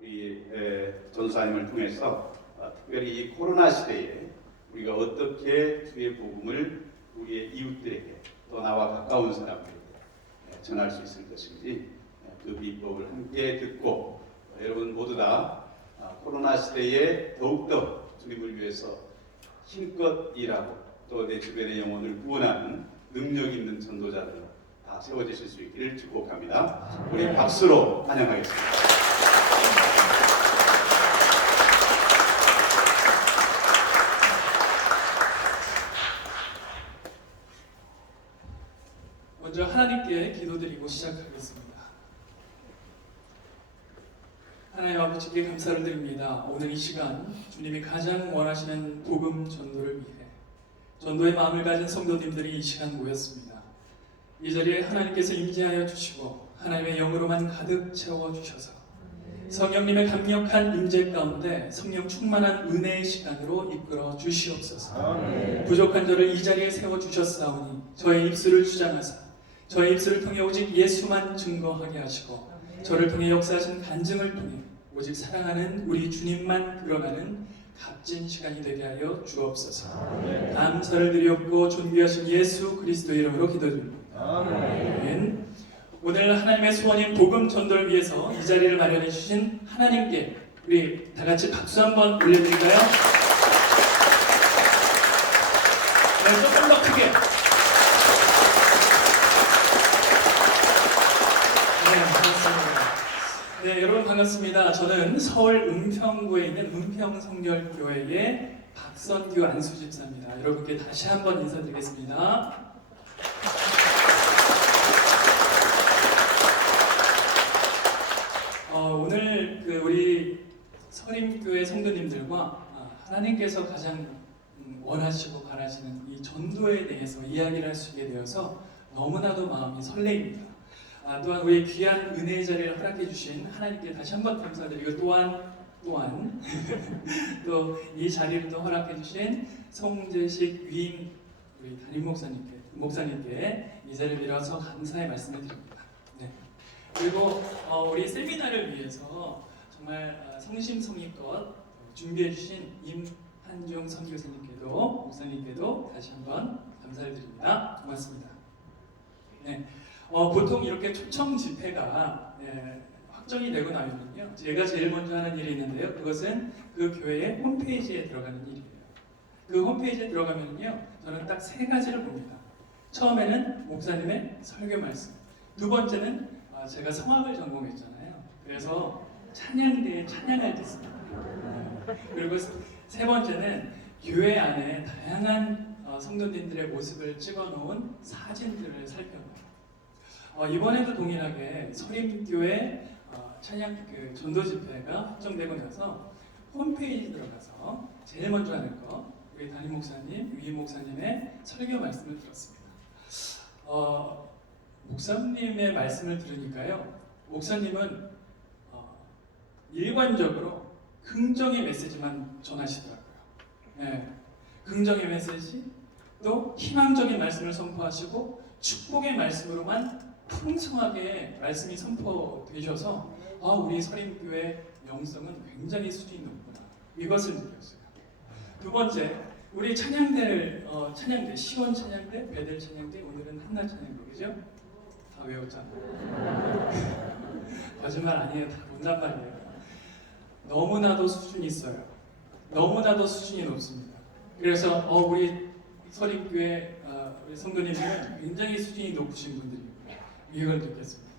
우리 전사님을 통해서 특별히 이 코로나 시대에 우리가 어떻게 주의 복음을 우리의 이웃들에게 또 나와 가까운 사람들에게 전할 수 있을 것인지 그 비법을 함께 듣고 여러분 모두 다 코로나 시대에 더욱더 주님을 위해서 힘껏 일하고 또 내 주변의 영혼을 구원하는 능력 있는 전도자들 다 세워지실 수 있기를 축복합니다. 우리 박수로 환영하겠습니다. 먼저 하나님께 기도드리고 시작하겠습니다. 하나님 아버지께 감사를 드립니다. 오늘 이 시간 주님이 가장 원하시는 복음 전도를 위해 전도의 마음을 가진 성도님들이 이 시간 모였습니다. 이 자리에 하나님께서 임재하여 주시고 하나님의 영으로만 가득 채워주셔서 성령님의 강력한 임재 가운데 성령 충만한 은혜의 시간으로 이끌어 주시옵소서. 부족한 저를 이 자리에 세워주셨사오니 저의 입술을 주장하사 저의 입술을 통해 오직 예수만 증거하게 하시고 저를 통해 역사하신 간증을 통해 오직 사랑하는 우리 주님만 들어가는 값진 시간이 되게 하여 주옵소서. 감사를 드렸고 존귀하신 예수 그리스도 이름으로 기도드립니다. 아멘. 오늘 하나님의 소원인 복음 전도를 위해서 이 자리를 마련해 주신 하나님께 우리 다 같이 박수 한번 올려드릴까요? 네, 조금 더 크게. 네, 여러분 반갑습니다. 저는 서울 은평구에 있는 은평성결교회의 박선규 안수집사입니다. 여러분께 다시 한번 인사드리겠습니다. 오늘 우리 서림교회 성도님들과 하나님께서 가장 원하시고 바라시는 이 전도에 대해서 이야기를 할 수 있게 되어서 너무나도 마음이 설레입니다. 또한 우리 귀한 은혜의 자리를 허락해 주신 하나님께 다시 한번 감사드리고 또한 또 이 자리를 또 허락해 주신 송재식 위임 우리 담임 목사님께 이 자리를 빌어서 감사의 말씀을 드립니다. 네. 그리고 우리 세미나를 위해서 정말 성심성의껏 준비해 주신 임한중 선교사님께도 목사님께도 다시 한번 감사를 드립니다. 고맙습니다. 네. 보통 이렇게 초청 집회가 확정이 되고 나면요, 제가 제일 먼저 하는 일이 있는데요, 그것은 그 교회의 홈페이지에 들어가는 일이에요. 그 홈페이지에 들어가면요, 저는 딱 세 가지를 봅니다. 처음에는 목사님의 설교 말씀, 두 번째는 제가 성악을 전공했잖아요. 그래서 찬양대에 찬양할 때 씁니다. 그리고 세 번째는 교회 안에 다양한 성도님들의 모습을 찍어놓은 사진들을 살펴봐요. 이번에도 동일하게 서림교회 찬양 전도 집회가 확정되고 나서 홈페이지 들어가서 제일 먼저 하는 거 우리 담임 목사님, 위임 목사님의 설교 말씀을 들었습니다. 목사님의 말씀을 들으니까요, 목사님은 일관적으로 긍정의 메시지만 전하시더라고요. 네, 긍정의 메시지, 또 희망적인 말씀을 선포하시고 축복의 말씀으로만 풍성하게 말씀이 선포되셔서 우리 서림교회 영성은 굉장히 수준이 높구나, 이것을 느꼈어요. 두 번째, 우리 찬양대, 시원 찬양대, 베델 찬양대, 오늘은 한나 찬양대, 그죠? 다 외웠잖아요. 거짓말 아니에요. 다 본단 말이에요. 너무나도 수준이 있어요. 너무나도 수준이 높습니다. 그래서 우리 서림교회 우리 성도님들은 굉장히 수준이 높으신 분들이고 이걸 느꼈습니다.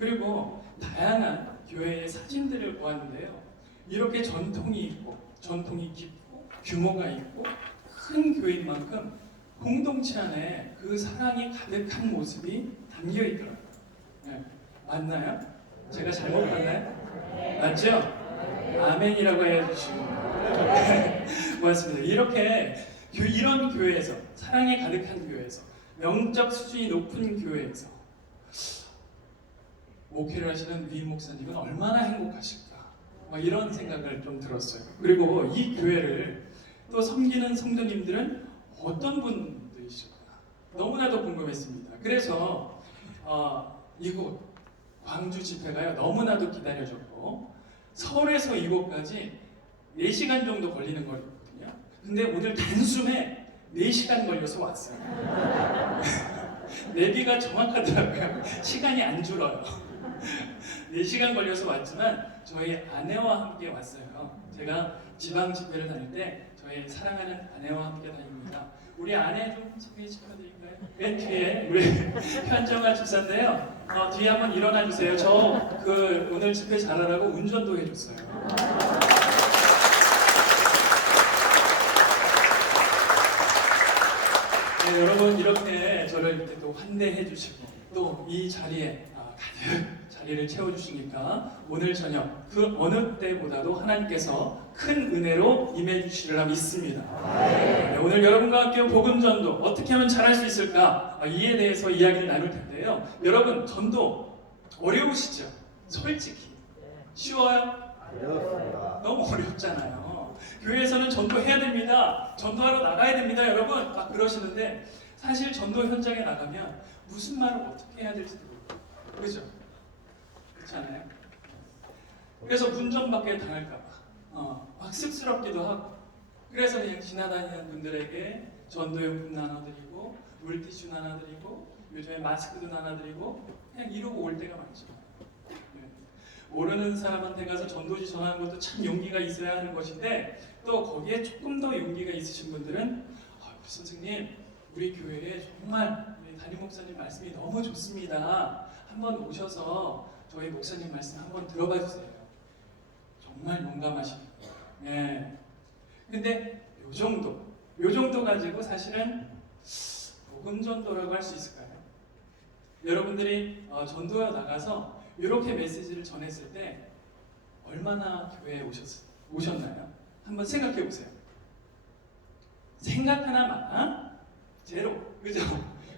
그리고 다양한 교회의 사진들을 보았는데요, 이렇게 전통이 있고 전통이 깊고 규모가 있고 큰 교회인 만큼 공동체 안에 그 사랑이 가득한 모습이 담겨 있더라고요. 네. 맞나요? 제가 잘못 봤나요? 맞죠? 아멘이라고 해주시고 고맙습니다. 이런 교회에서, 사랑이 가득한 교회에서, 영적 수준이 높은 교회에서 목회를 하시는 위임 목사님은 얼마나 행복하실까, 이런 생각을 좀 들었어요. 그리고 이 교회를 또 섬기는 성도님들은 어떤 분들이실까 너무나도 궁금했습니다. 그래서 이곳 광주 집회가요, 너무나도 기다려졌고 서울에서 이곳까지 4시간 정도 걸리는 거리거든요. 근데 오늘 단숨에 4시간 걸려서 왔어요. 내비가 정확하더라고요. 시간이 안 줄어요. 4시간 걸려서 왔지만 저희 아내와 함께 왔어요. 제가 지방 집회를 다닐 때 저희 사랑하는 아내와 함께 다닙니다. 우리 아내 좀 소개시켜드릴까요? 맨 뒤에 우리 현정아 집사인데요. 뒤에 한번 일어나 주세요. 저 오늘 집회 잘하라고 운전도 해줬어요. 네, 여러분 이렇게 저를 이렇게 또 환대해 주시고 또 이 자리에 가득 자리를 채워주시니까 오늘 저녁 그 어느 때보다도 하나님께서 큰 은혜로 임해 주시리라 믿습니다. 네, 오늘 여러분과 함께 복음 전도 어떻게 하면 잘할 수 있을까 이에 대해서 이야기를 나눌 텐데요. 여러분 전도 어려우시죠? 솔직히 쉬워요? 어렵습니다. 너무 어렵잖아요. 교회에서는 전도해야 됩니다. 전도하러 나가야 됩니다. 여러분 막 그러시는데 사실 전도 현장에 나가면 무슨 말을 어떻게 해야 될지도 모르고 그죠? 그렇지 않아요? 그래서 문전박대 당할까봐 막 쑥스럽기도 하고 그래서 그냥 지나다니는 분들에게 전도용품 나눠드리고 물티슈 나눠드리고 요즘에 마스크도 나눠드리고 그냥 이러고 올 때가 많죠. 모르는 사람한테 가서 전도지 전하는 것도 참 용기가 있어야 하는 것인데 또 거기에 조금 더 용기가 있으신 분들은 우리 선생님 우리 교회에 정말 우리 담임 목사님 말씀이 너무 좋습니다. 한번 오셔서 저희 목사님 말씀 한번 들어봐 주세요. 정말 용감하십니다. 네. 근데 요 정도 가지고 사실은 복음 전도라고 할 수 있을까요? 여러분들이 전도에 나가서 이렇게 메시지를 전했을 때 얼마나 교회에 오셨나요? 한번 생각해 보세요. 생각 하나만 제로, 그죠?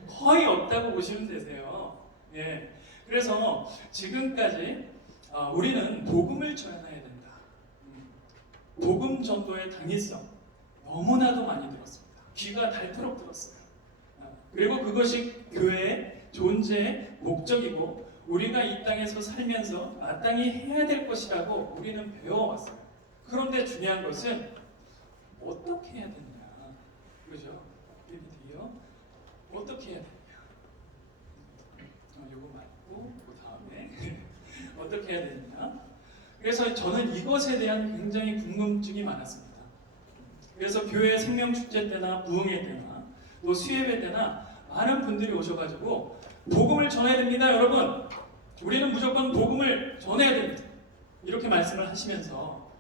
거의 없다고 보시면 되세요. 예. 그래서 지금까지 우리는 복음을 전해야 된다. 복음 전도의 당위성 너무나도 많이 들었습니다. 귀가 닳도록 들었어요. 그리고 그것이 교회의 존재의 목적이고 우리가 이 땅에서 살면서 마땅히 해야 될 것이라고 우리는 배워왔어요. 그런데 중요한 것은 어떻게 해야 되느냐, 그죠? PPT요. 어떻게 해야 되느냐. 요거 말고 그 다음에 어떻게 해야 되느냐. 그래서 저는 이것에 대한 굉장히 궁금증이 많았습니다. 그래서 교회 생명축제 때나 부흥회 때나 또 수예배 때나 많은 분들이 오셔가지고 복음을 전해야 됩니다, 여러분. 우리는 무조건 복음을 전해야 됩니다. 이렇게 말씀을 하시면서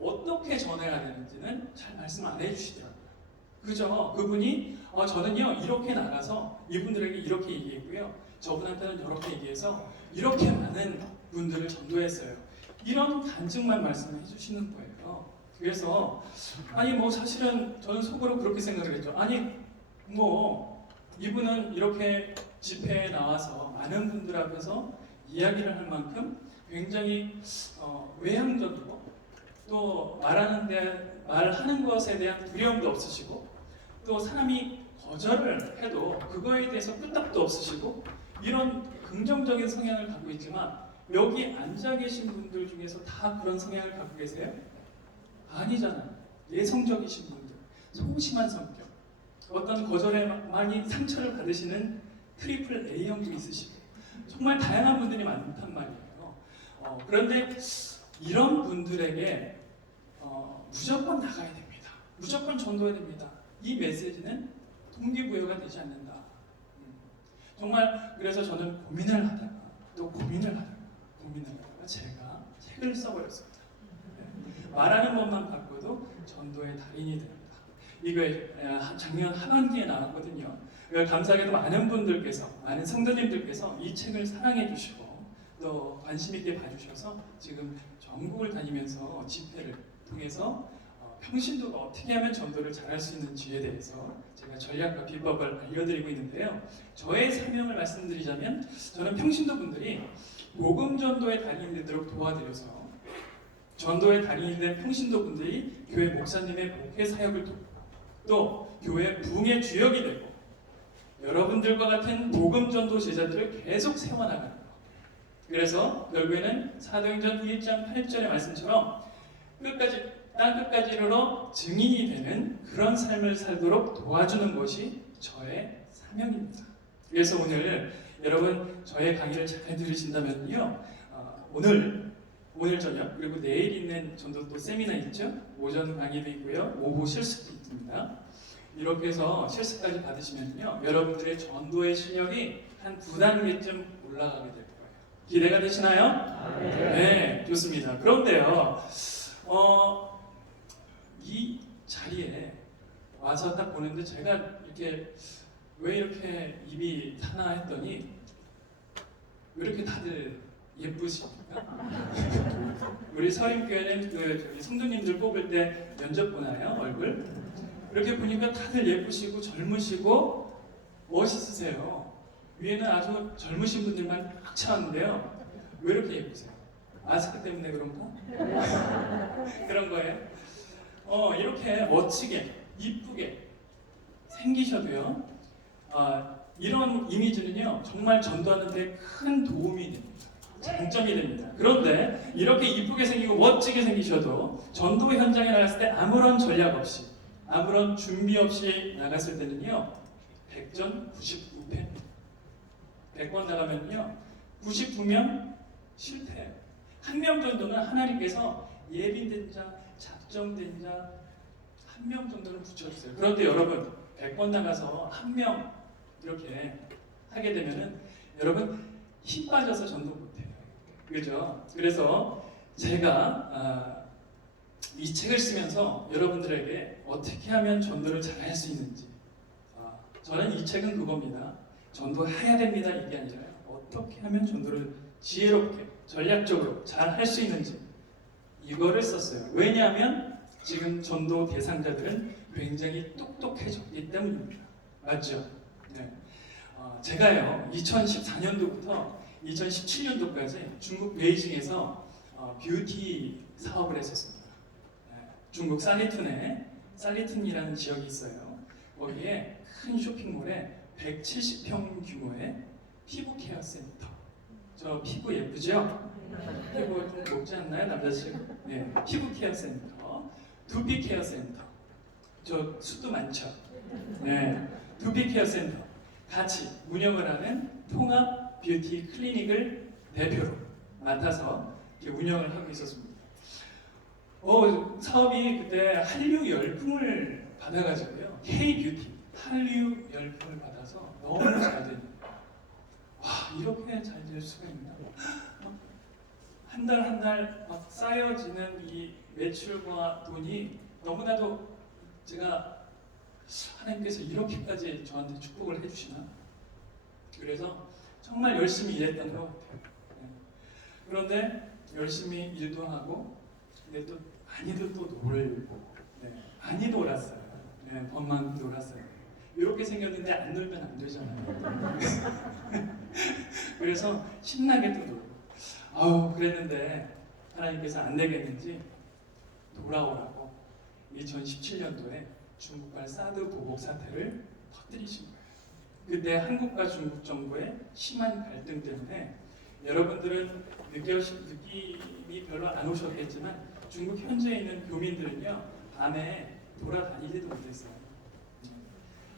어떻게 전해야 되는지는 잘 말씀 안 해주시더라고요. 그죠? 그분이 저는요 이렇게 나가서 이분들에게 이렇게 얘기했고요. 저분한테는 이렇게 얘기해서 이렇게 많은 분들을 전도했어요. 이런 간증만 말씀을 해주시는 거예요. 그래서 사실은 저는 속으로 그렇게 생각을 했죠. 이분은 이렇게 집회에 나와서 많은 분들 앞에서 이야기를 할 만큼 굉장히 외향적이고 또 말하는 것에 대한 두려움도 없으시고 또 사람이 거절을 해도 그거에 대해서 끄떡도 없으시고 이런 긍정적인 성향을 갖고 있지만 여기 앉아 계신 분들 중에서 다 그런 성향을 갖고 계세요? 아니잖아요. 예성적이신 분들, 소심한 성격, 어떤 거절에 많이 상처를 받으시는 트리플 A형도 있으시고 정말 다양한 분들이 많단 말이에요. 그런데 이런 분들에게 무조건 나가야 됩니다. 무조건 전도해야 됩니다. 이 메시지는 동기부여가 되지 않는다. 정말 그래서 저는 고민을 하다가 제가 책을 써버렸습니다. 말하는 것만 바꿔도 전도의 달인이 됩니다. 이거 작년 하반기에 나왔거든요. 감사하게도 많은 분들께서, 많은 성도님들께서 이 책을 사랑해 주시고 또 관심 있게 봐주셔서 지금 전국을 다니면서 집회를 통해서 평신도가 어떻게 하면 전도를 잘할 수 있는지에 대해서 제가 전략과 비법을 알려드리고 있는데요. 저의 사명을 말씀드리자면 저는 평신도 분들이 복음 전도의 달인이 되도록 도와드려서 전도의 달인이 된 평신도 분들이 교회 목사님의 목회 사역을 돕고 또 교회 부흥의 주역이 되고 여러분들과 같은 복음 전도 제자들을 계속 세워나가는 것. 그래서 결국에는 사도행전 1장 8절의 말씀처럼 땅 끝까지 이르러 증인이 되는 그런 삶을 살도록 도와주는 것이 저의 사명입니다. 그래서 오늘 여러분 저의 강의를 잘 들으신다면요, 오늘 저녁 그리고 내일 있는 전도 또 세미나 있죠. 오전 강의도 있고요, 오후 실습도 있습니다. 이렇게 해서 실습까지 받으시면요, 여러분들의 전도의 실력이 한 2단계쯤 올라가게 될 거예요. 기대가 되시나요? 네, 좋습니다. 그런데요, 이 자리에 와서 딱 보는데 제가 왜 이렇게 입이 타나 했더니 왜 이렇게 다들 예쁘십니까? 우리 서임교회는 저기 성도님들 뽑을 때 면접 보나요? 얼굴? 이렇게 보니까 다들 예쁘시고 젊으시고 멋있으세요. 위에는 아주 젊으신 분들만 꽉 차왔는데요. 왜 이렇게 예쁘세요? 마스크 때문에 그런가? 그런 거예요? 이렇게 멋지게, 이쁘게 생기셔도요, 이런 이미지는요, 정말 전도하는 데 큰 도움이 됩니다. 장점이 됩니다. 그런데 이렇게 이쁘게 생기고 멋지게 생기셔도 전도 현장에 나갔을 때 아무런 전략 없이, 아무런 준비 없이 나갔을 때는요, 100전 99패. 100번 나가면요, 99명 실패해요. 한 명 정도는 하나님께서 예비된 자, 작정된 자, 한 명 정도는 붙여주세요. 그런데 여러분, 100번 나가서 한 명 이렇게 하게 되면은 여러분 힘 빠져서 전도 못해요. 그죠? 그래서 제가 이 책을 쓰면서 여러분들에게 어떻게 하면 전도를 잘 할 수 있는지, 저는 이 책은 그겁니다. 전도해야 됩니다 이게 아니라요, 어떻게 하면 전도를 지혜롭게 전략적으로 잘 할 수 있는지 이거를 썼어요. 왜냐하면 지금 전도 대상자들은 굉장히 똑똑해졌기 때문입니다. 맞죠? 네. 제가요 2014년도부터 2017년도까지 중국 베이징에서 뷰티 사업을 했었습니다. 네. 중국 살리툰이라는 지역이 있어요. 거기에 큰 쇼핑몰에 170평 규모의 피부 케어 센터. 저 피부 예쁘죠? 피부 좀 높지 않나요, 남자친구? 네, 피부 케어 센터, 두피 케어 센터. 저 숱도 많죠? 네, 두피 케어 센터 같이 운영을 하는 통합 뷰티 클리닉을 대표로 맡아서 이렇게 운영을 하고 있었습니다. 사업이 그때 한류 열풍을 받아가지고요, K-뷰티 한류 열풍을 받아서 너무 잘 됩니다. 와, 이렇게 잘 될 수가 있나? 한 달 한 달 막 쌓여지는 이 매출과 돈이 너무나도 제가 하나님께서 이렇게까지 저한테 축복을 해주시나? 그래서 정말 열심히 일했던 것 같아요. 네. 그런데 열심히 일도 하고, 근데 또 많이도 또 놀고, 네. 많이 놀았어요. 네, 법만 놀았어요. 이렇게 생겼는데 안 놀면 안 되잖아요. 그래서 신나게 또 놀고, 그랬는데 하나님께서 안 되겠는지 돌아오라고 2017년도에 중국발 사드 보복 사태를 터뜨리신 거예요. 그때 한국과 중국 정부의 심한 갈등 때문에 여러분들은 느낌이 별로 안 오셨겠지만 중국 현지에 있는 교민들은요, 밤에 돌아다니지도 못했어요.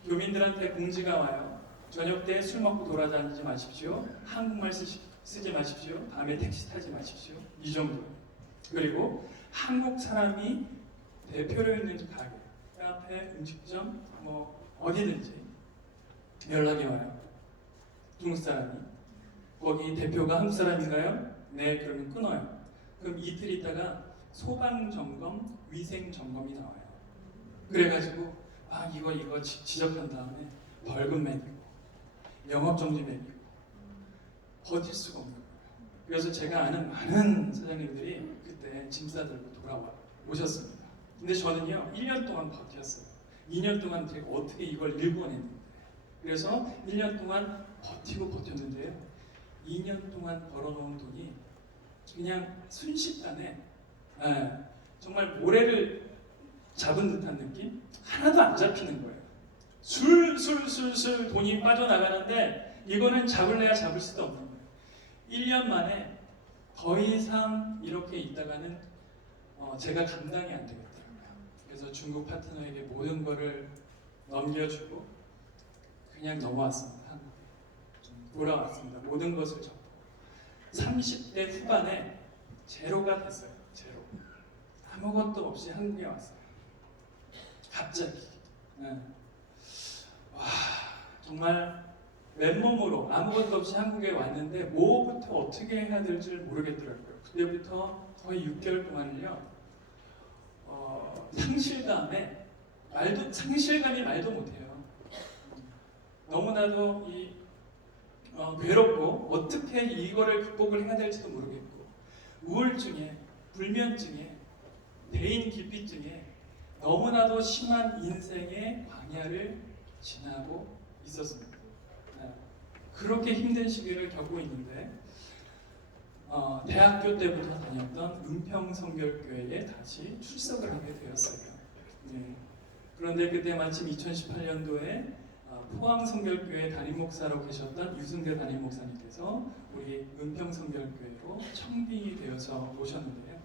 교민들한테 공지가 와요. 저녁 때 술 먹고 돌아다니지 마십시오. 한국말 쓰지 마십시오. 밤에 택시 타지 마십시오. 이 정도. 그리고 한국 사람이 대표로 있는 가게, 카페, 음식점, 어디든지 연락이 와요. 중국 사람이. 거기 대표가 한국 사람인가요? 네, 그러면 끊어요. 그럼 이틀 있다가 소방 점검, 위생 점검이 나와요. 그래가지고 이거 지적한 다음에 벌금 매기고 영업정지 매기고 버틸 수가 없는 거예요. 그래서 제가 아는 많은 사장님들이 그때 짐 싸들고 오셨습니다. 근데 저는요 1년 동안 버텼어요. 2년 동안 제가 어떻게 이걸 일궈냈는데, 그래서 1년 동안 버텼는데요, 2년 동안 벌어놓은 돈이 그냥 순식간에 정말 모래를 잡은 듯한 느낌? 하나도 안 잡히는 거예요. 술술 돈이 빠져나가는데 이거는 잡을래야 잡을 수도 없는 거예요. 1년 만에 더 이상 이렇게 있다가는 제가 감당이 안 되겠더라고요. 그래서 중국 파트너에게 모든 거를 넘겨주고 그냥 넘어왔습니다. 한국에. 돌아왔습니다. 모든 것을 접고 30대 후반에 제로가 됐어요. 제로. 아무것도 없이 한국에 왔어요. 갑자기. 네. 와, 정말 맨몸으로 아무것도 없이 한국에 왔는데 뭐부터 어떻게 해야 될지 모르겠더라고요. 그때부터 거의 6개월 동안을요. 상실감이 말도 못해요. 너무나도 괴롭고 어떻게 이거를 극복을 해야 될지도 모르겠고 우울증에 불면증에 대인 기피증에 너무나도 심한 인생의 광야를 지나고 있었습니다. 네. 그렇게 힘든 시기를 겪고 있는데 대학교 때부터 다녔던 은평성결교회에 다시 출석을 하게 되었어요. 네. 그런데 그때 마침 2018년도에 포항성결교회 담임목사로 계셨던 유승대 담임목사님께서 우리 은평성결교회로 청빙이 되어서 오셨는데요.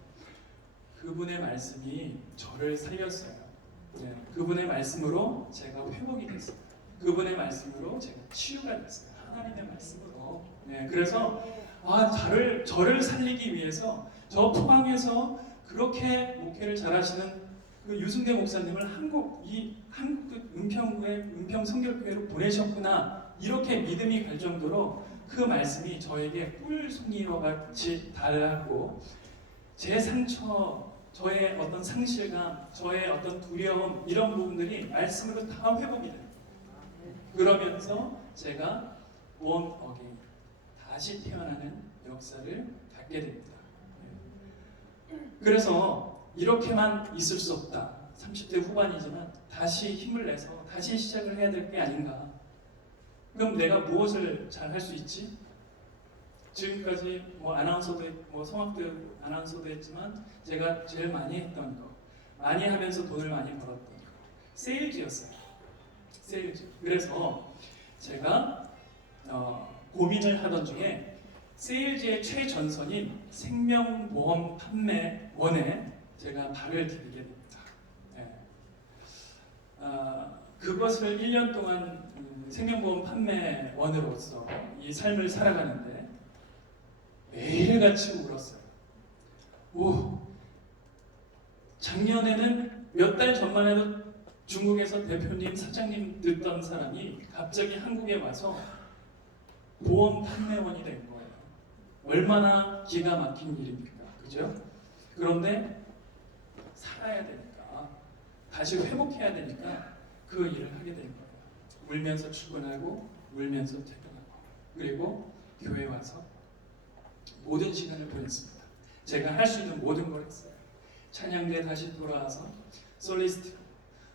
그분의 말씀이 저를 살렸어요. 네. 그분의 말씀으로 제가 회복이 됐어요. 그분의 말씀으로 제가 치유가 됐어요. 하나님의 말씀으로. 네. 그래서 저를 살리기 위해서 저 포항에서 그렇게 목회를 잘하시는 그 유승대 목사님을 한국 은평구의 은평성결교회로 보내셨구나 이렇게 믿음이 갈 정도로 그 말씀이 저에게 꿀송이와 같이 달랐고 제 상처, 저의 어떤 상실감, 저의 어떤 두려움 이런 부분들이 말씀으로 다 회복이 됩니다. 그러면서 제가 born again 다시 태어나는 역사를 갖게 됩니다. 그래서 이렇게만 있을 수 없다. 30대 후반이지만 다시 힘을 내서 다시 시작을 해야 될 게 아닌가. 그럼 내가 무엇을 잘 할 수 있지? 지금까지 아나운서도 성악도 아나운서도 했지만 제가 제일 많이 했던 거, 많이 하면서 돈을 많이 벌었던 거, 세일즈였어요. 세일즈. 그래서 제가 고민을 하던 중에 세일즈의 최전선인 생명보험 판매원에 제가 발을 디디게 됩니다. 네. 그것을 1년 동안 생명보험 판매원으로서 이 삶을 살아가는데 매일같이 울었어요. 작년에는 몇 달 전만 해도 중국에서 대표님, 사장님 듣던 사람이 갑자기 한국에 와서 보험 판매원이 된 거예요. 얼마나 기가 막힌 일입니까? 그죠? 그런데 살아야 되니까, 다시 회복해야 되니까 그 일을 하게 된 거예요. 울면서 출근하고, 울면서 퇴근하고, 그리고 교회 와서 모든 시간을 보냈습니다. 제가 할 수 있는 모든 걸 했어요. 찬양대 다시 돌아와서 솔리스트,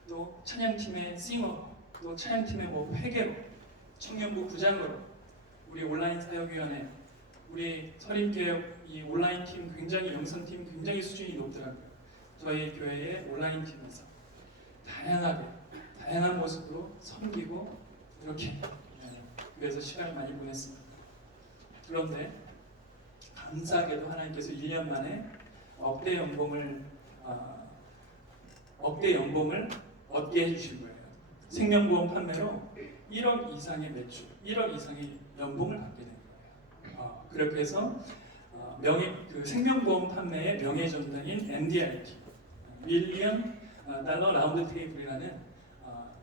또 찬양팀의 싱어, 또 찬양팀의 회계로, 청년부 부장으로, 우리 온라인 사역위원회, 우리 서림교회 이 온라인 팀 굉장히 영상팀 굉장히 수준이 높더라고요. 저희 교회의 온라인 팀에서 다양한 모습으로 섬기고 이렇게 그래서 시간을 많이 보냈습니다. 그런데 감사하게도 하나님께서 1년 만에 억대 연봉을 얻게 해주신 거예요. 생명보험 판매로 1억 이상의 매출, 1억 이상의 연봉을 받게 된 거예요. 그렇게 해서 생명보험 판매의 명예전당인 MDRT, 밀리언 달러 라운드 테이블이라는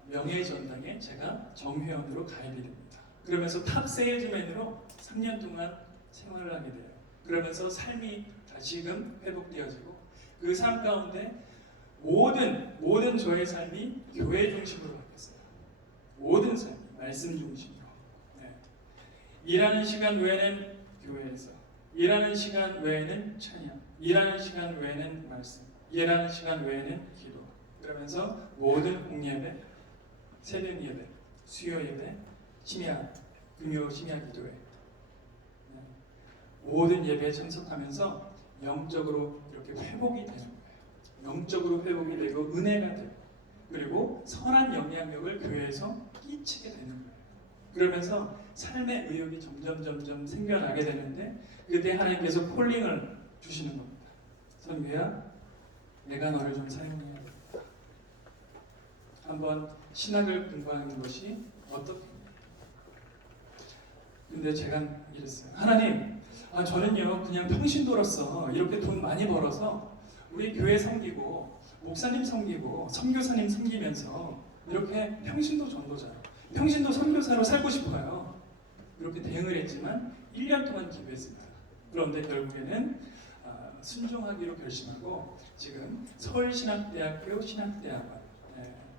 명예전당에 제가 정회원으로 가입이 됩니다. 그러면서 탑 세일즈맨으로 3년 동안 생활을 하게 돼요. 그러면서 삶이 다시금 회복되어지고 그 삶 가운데 모든 저의 삶이 교회 중심으로 바뀌었어요. 모든 삶이 말씀 중심으로. 네. 일하는 시간 외에는 교회에서, 일하는 시간 외에는 찬양, 일하는 시간 외에는 말씀, 일하는 시간 외에는 기도. 그러면서 모든 공예배, 새벽 예배, 수요 예배, 금요 심야 기도회, 모든 예배에 참석하면서 영적으로 이렇게 회복이 되는 거예요. 영적으로 회복이 되고 은혜가 되고 그리고 선한 영향력을 교회에서 끼치게 되는 거예요. 그러면서 삶의 의욕이 점점 생겨나게 되는데 그때 하나님께서 콜링을 주시는 겁니다. 선규야, 내가 너를 좀 사용해야겠다. 한번 신학을 공부하는 것이 어떻게? 근데 제가 이랬어요. 하나님, 저는요 그냥 평신도로서 이렇게 돈 많이 벌어서 우리 교회 섬기고 목사님 섬기고 선교사님 섬기면서 이렇게 평신도 전도자, 평신도 선교사로 살고 싶어요. 이렇게 대응을 했지만 1년 동안 기도했습니다. 그런데 결국에는 순종하기로 결심하고 지금 서울신학대학교 신학대학원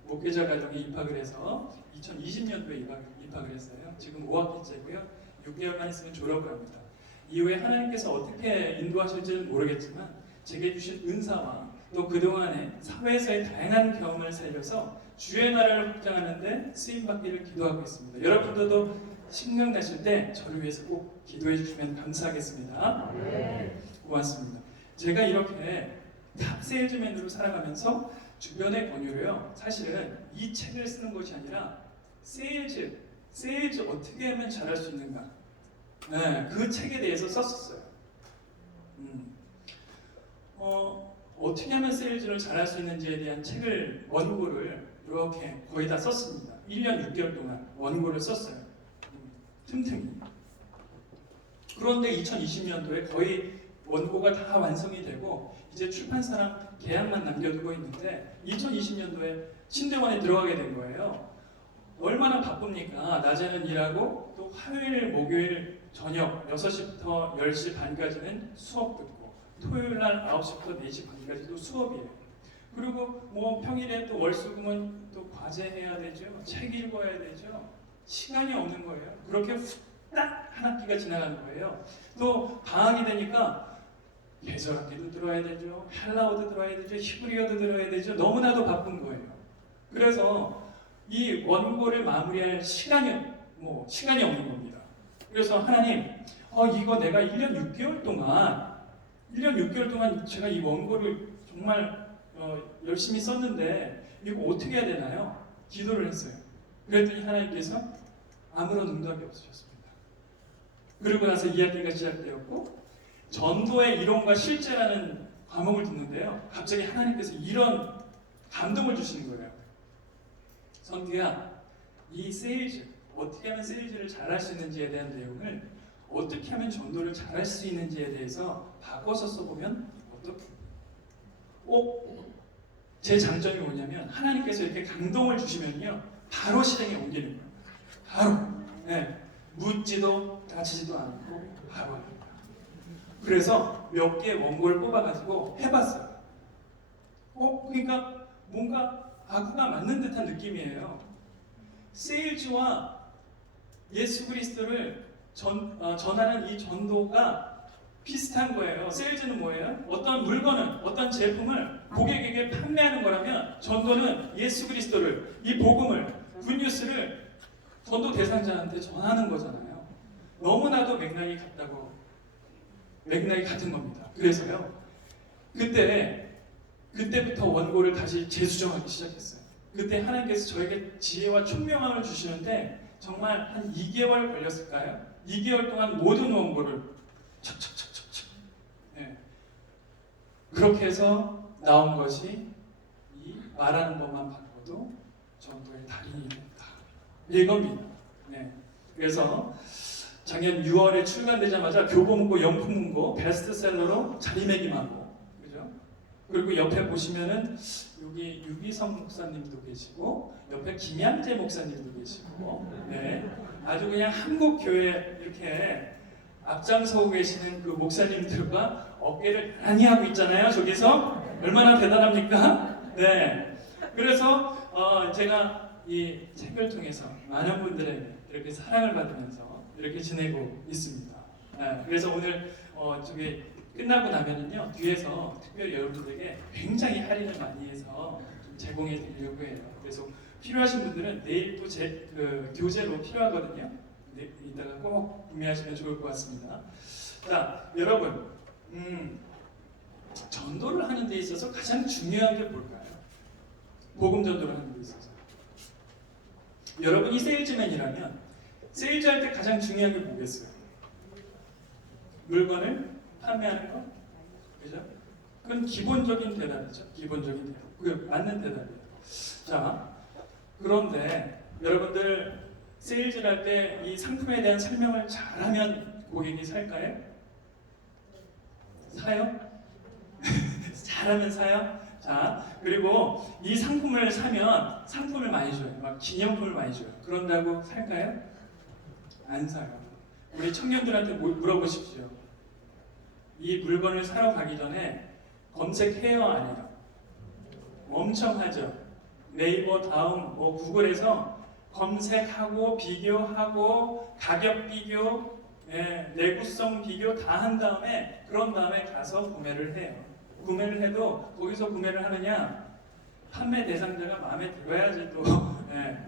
목회자 과정에 입학을 해서 2020년도에 입학을 했어요. 지금 5학기째고요. 6개월만 있으면 졸업을 합니다. 이후에 하나님께서 어떻게 인도하실지는 모르겠지만 제게 주신 은사와 또 그동안에 사회에서의 다양한 경험을 살려서 주의 나라를 확장하는데 쓰임받기를 기도하고 있습니다. 여러분들도 생각나실 때 저를 위해서 꼭 기도해 주시면 감사하겠습니다. 고맙습니다. 제가 이렇게 탑 세일즈맨으로 살아가면서 주변의 권유로요. 사실은 이 책을 쓰는 것이 아니라 세일즈 어떻게 하면 잘할 수 있는가? 그 책에 대해서 썼었어요. 어떻게 하면 세일즈를 잘할 수 있는지에 대한 책을 원고를 이렇게 거의 다 썼습니다. 1년 6개월 동안 원고를 썼어요. 틈틈이. 그런데 2020년도에 거의 원고가 다 완성이 되고 이제 출판사랑 계약만 남겨두고 있는데 2020년도에 신대원에 들어가게 된 거예요. 얼마나 바쁩니까? 낮에는 일하고 또 화요일, 목요일 저녁 6시부터 10시 반까지는 수업 듣고 토요일 날 9시부터 4시 반까지도 수업이에요. 그리고 뭐 평일에 또 월수금은 또 과제해야 되죠. 책 읽어야 되죠. 시간이 없는 거예요. 그렇게 후딱 한 학기가 지나가는 거예요. 또 방학이 되니까 계절학기도 들어야 되죠. 헬라어도 들어야 되죠. 히브리어도 들어야 되죠. 너무나도 바쁜 거예요. 그래서 이 원고를 마무리할 시간이 없는 겁니다. 그래서 하나님, 이거 내가 1년 6개월 동안 제가 이 원고를 정말 열심히 썼는데 이거 어떻게 해야 되나요? 기도를 했어요. 그랬더니 하나님께서 아무런 응답이 없으셨습니다. 그리고 나서 이야기가 시작되었고 전도의 이론과 실제라는 과목을 듣는데요. 갑자기 하나님께서 이런 감동을 주시는 거예요. 성규야, 이 세일즈, 어떻게 하면 세일즈를 잘할 수 있는지에 대한 내용을 어떻게 하면 전도를 잘할 수 있는지에 대해서 바꿔서 써보면 어떻게? 제 장점이 뭐냐면 하나님께서 이렇게 감동을 주시면요 바로 실행에 옮기는 거예요. 바로 묻지도 따지지도 않고 바로 합니다. 그래서 몇 개의 원고를 뽑아가지고 해봤어요. 그러니까 뭔가 아구가 맞는 듯한 느낌이에요. 세일즈와 예수 그리스도를 전하는 이 전도가 비슷한 거예요. 세일즈는 뭐예요? 어떤 물건을, 어떤 제품을 고객에게 판매하는 거라면 전도는 예수 그리스도를, 이 복음을, 굿뉴스를 전도 대상자한테 전하는 거잖아요. 너무나도 맥락이 같은 겁니다. 그래서요, 그때부터 원고를 다시 재수정하기 시작했어요. 그때 하나님께서 저에게 지혜와 총명함을 주시는데 정말 한 2개월 걸렸을까요? 2개월 동안 모든 원고를 척척척척척 그렇게 해서 나온 것이 이 말하는 법만 바꿔도 전도의 달인이 된다. 이겁니다. 그래서 작년 6월에 출간되자마자 교보문고, 영풍문고 베스트셀러로 자리매김하고, 그죠? 그리고 옆에 보시면은 여기 유기성 목사님도 계시고 옆에 김양재 목사님도 계시고, 아주 그냥 한국 교회 이렇게 앞장서고 계시는 그 목사님들과 어깨를 나란히 하고 있잖아요. 저기서 얼마나 대단합니까? 그래서 제가 이 책을 통해서 많은 분들에게 이렇게 사랑을 받으면서 이렇게 지내고 있습니다. 그래서 오늘 저기 끝나고 나면은요 뒤에서 특별히 여러분들에게 굉장히 할인을 많이 해서 좀 제공해 드리려고 해요. 그래서 필요하신 분들은 내일 또 교재로 필요하거든요. 이따가 꼭 구매하시면 좋을 것 같습니다. 자, 여러분, 전도를 하는 데 있어서 가장 중요한 게 뭘까요? 복음 전도를 하는 데 있어서. 여러분이 세일즈맨이라면 세일즈할 때 가장 중요한 게 뭐겠어요? 물건을 판매하는 거? 그죠? 그건 기본적인 대답이죠. 기본적인 대답. 그 맞는 대답이에요. 자, 그런데 여러분들 세일즈를 할 때 이 상품에 대한 설명을 잘하면 고객이 살까요? 사요? 잘하면 사요? 자, 그리고 이 상품을 사면 상품을 많이 줘요. 막 기념품을 많이 줘요. 그런다고 살까요? 안 사요. 우리 청년들한테 물어보십시오. 이 물건을 사러 가기 전에 검색해요, 안 해요? 엄청 하죠. 네이버 다음 뭐 구글에서 검색하고 비교하고 가격 비교, 내구성 비교 다 한 다음에 그런 다음에 가서 구매를 해요. 구매를 해도 거기서 구매를 하느냐? 판매 대상자가 마음에 들어야지 또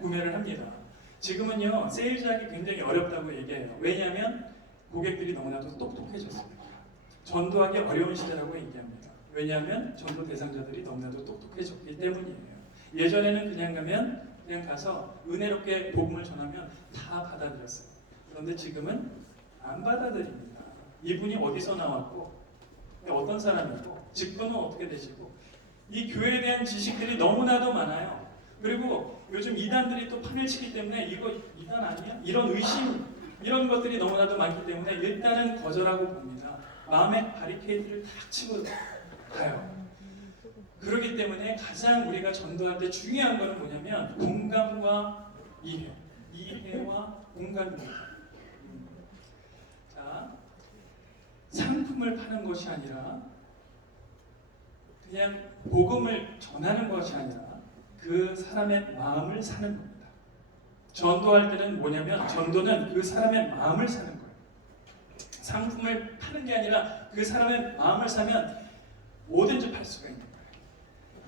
구매를 합니다. 지금은요 세일즈하기 굉장히 어렵다고 얘기해요. 왜냐하면 고객들이 너무나도 똑똑해졌습니다. 전도하기 어려운 시대라고 얘기합니다. 왜냐하면 전도 대상자들이 너무나도 똑똑해졌기 때문이에요. 예전에는 그냥 가서 은혜롭게 복음을 전하면 다 받아들였어요. 그런데 지금은 안 받아들입니다. 이분이 어디서 나왔고 어떤 사람이고 직분은 어떻게 되시고 이 교회에 대한 지식들이 너무나도 많아요. 그리고 요즘 이단들이 또 판을 치기 때문에 이거 이단 아니야? 이런 의심 이런 것들이 너무나도 많기 때문에 일단은 거절하고 봅니다. 마음의 바리케이드를 탁 치고 가요. 그렇기 때문에 가장 우리가 전도할 때 중요한 것은 뭐냐면 공감과 이해와 공감입니다. 자, 상품을 파는 것이 아니라 그냥 복음을 전하는 것이 아니라 그 사람의 마음을 사는 겁니다. 전도할 때는 뭐냐면 전도는 그 사람의 마음을 사는 거예요. 상품을 파는 게 아니라 그 사람의 마음을 사면 뭐든지 팔 수가 있는 거예요.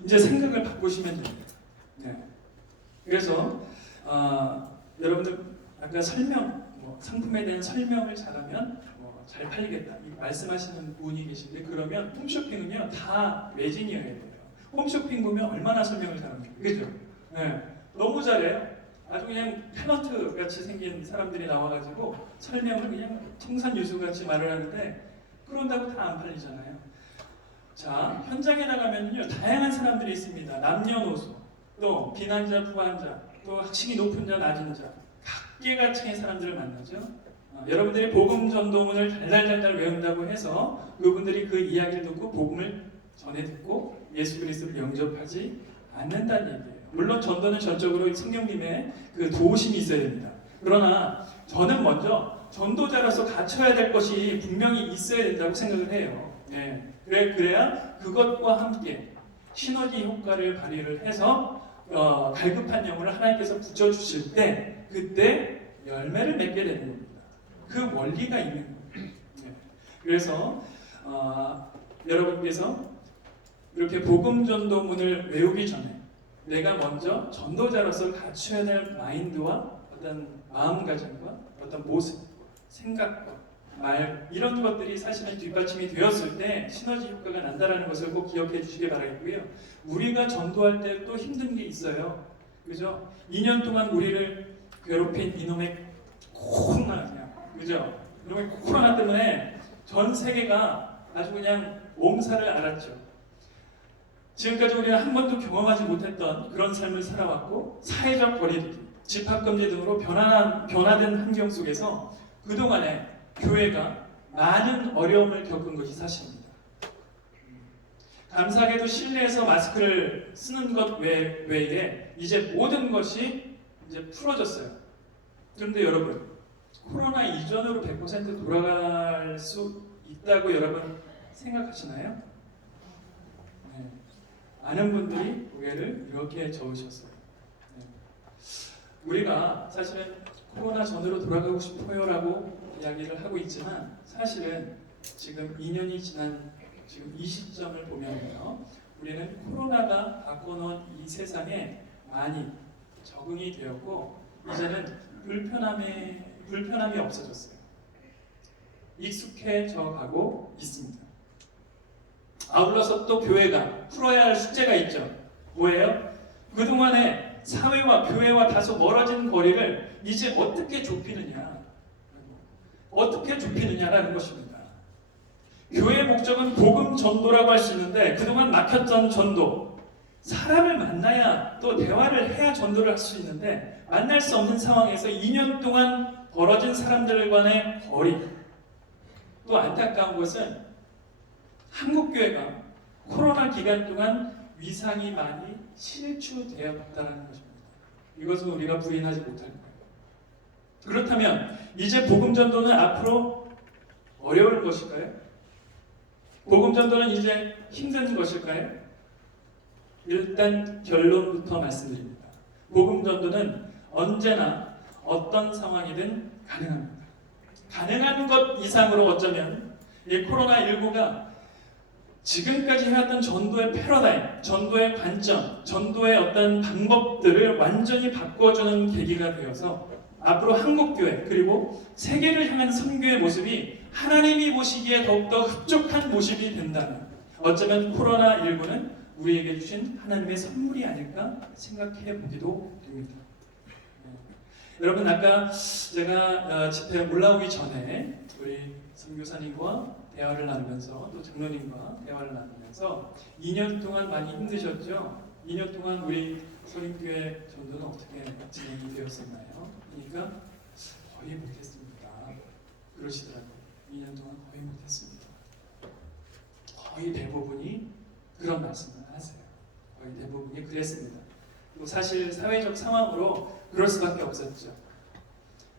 이제 생각을 바꾸시면 됩니다. 네. 그래서 여러분들 아까 상품에 대한 설명을 잘하면 잘 팔리겠다 말씀하시는 분이 계신데 그러면 홈쇼핑은요 다 매진이어야 돼요. 홈쇼핑 보면 얼마나 설명을 잘합니까? 그죠? 네. 너무 잘해요. 아주 그냥 페너트 같이 생긴 사람들이 나와가지고 설명을 그냥 청산유수 같이 말을 하는데 그런다고 다 안 팔리잖아요. 자, 현장에 나가면요 다양한 사람들이 있습니다. 남녀노소, 또 비난자, 부한자, 또 학식이 높은 자, 낮은 자, 각계각층의 사람들을 만나죠. 여러분들이 복음 전도문을 달달달달 외운다고 해서 그분들이 그 이야기를 듣고 복음을 전해 듣고 예수 그리스도를 영접하지 않는다는 얘기예요. 물론 전도는 전적으로 성령님의 그 도우심이 있어야 됩니다. 그러나 저는 먼저 전도자로서 갖춰야 될 것이 분명히 있어야 된다고 생각을 해요. 네. 그래야 그것과 함께 시너지 효과를 발휘를 해서 갈급한 영혼을 하나님께서 붙여주실 때 그때 열매를 맺게 되는 겁니다. 그 원리가 있는 거예요. 네. 그래서 여러분께서 이렇게 복음 전도문을 외우기 전에 내가 먼저 전도자로서 갖춰야 될 마인드와 어떤 마음가짐과 어떤 모습, 생각과 말 이런 것들이 사실은 뒷받침이 되었을 때 시너지 효과가 난다라는 것을 꼭 기억해 주시기 바라겠고요. 우리가 전도할 때 또 힘든 게 있어요. 그죠? 2년 동안 우리를 괴롭힌 이놈의 코로나 그죠? 이놈의 코로나 때문에 전 세계가 아주 그냥 몸살을 앓았죠. 지금까지 우리는 한 번도 경험하지 못했던 그런 삶을 살아왔고 사회적 거리두기, 집합금지 등으로 변화된 환경 속에서 그동안에 교회가 많은 어려움을 겪은 것이 사실입니다. 감사하게도 실내에서 마스크를 쓰는 것 외에 이제 모든 것이 이제 풀어졌어요. 그런데 여러분, 코로나 이전으로 100% 돌아갈 수 있다고 여러분 생각하시나요? 네. 많은 분들이 고개를 이렇게 저으셨어요. 네. 우리가 사실은 코로나 전으로 돌아가고 싶어요라고 이야기를 하고 있지만 사실은 지금 2년이 지난 지금 이 시점을 보면요, 우리는 코로나가 바꿔놓은 이 세상에 많이 적응이 되었고 이제는 불편함이 없어졌어요. 익숙해져 가고 있습니다. 아울러서 또 교회가 풀어야 할 숙제가 있죠. 뭐예요? 그동안에 사회와 교회와 다소 멀어진 거리를 이제 어떻게 좁히느냐, 어떻게 좁히느냐라는 것입니다. 교회의 목적은 복음 전도라고 할 수 있는데 그동안 막혔던 전도, 사람을 만나야 또 대화를 해야 전도를 할 수 있는데 만날 수 없는 상황에서 2년 동안 벌어진 사람들 간의 거리, 또 안타까운 것은 한국교회가 코로나 기간 동안 위상이 많이 실추되었다는 것입니다. 이것은 우리가 부인하지 못할 거예요. 그렇다면 이제 복음 전도는 앞으로 어려울 것일까요? 복음 전도는 이제 힘든 것일까요? 일단 결론부터 말씀드립니다. 복음 전도는 언제나 어떤 상황이든 가능합니다. 가능한 것 이상으로 어쩌면 이 코로나19가 지금까지 해왔던 전도의 패러다임, 전도의 관점, 전도의 어떤 방법들을 완전히 바꿔주는 계기가 되어서 앞으로 한국교회 그리고 세계를 향한 선교의 모습이 하나님이 보시기에 더욱더 흡족한 모습이 된다면 어쩌면 코로나19는 우리에게 주신 하나님의 선물이 아닐까 생각해 보기도 됩니다. 여러분 아까 제가 집회 올라오기 전에 우리 선교사님과 대화를 나누면서 또 장로님과 대화를 나누면서 2년 동안 많이 힘드셨죠? 2년 동안 우리 소림교회 전도는 어떻게 진행이 되었었나요? 그러니까 거의 못했습니다. 그러시더라고요. 2년 동안 거의 못했습니다. 거의 대부분이 그런 말씀을 하세요. 거의 대부분이 그랬습니다. 또 사실 사회적 상황으로 그럴 수밖에 없었죠.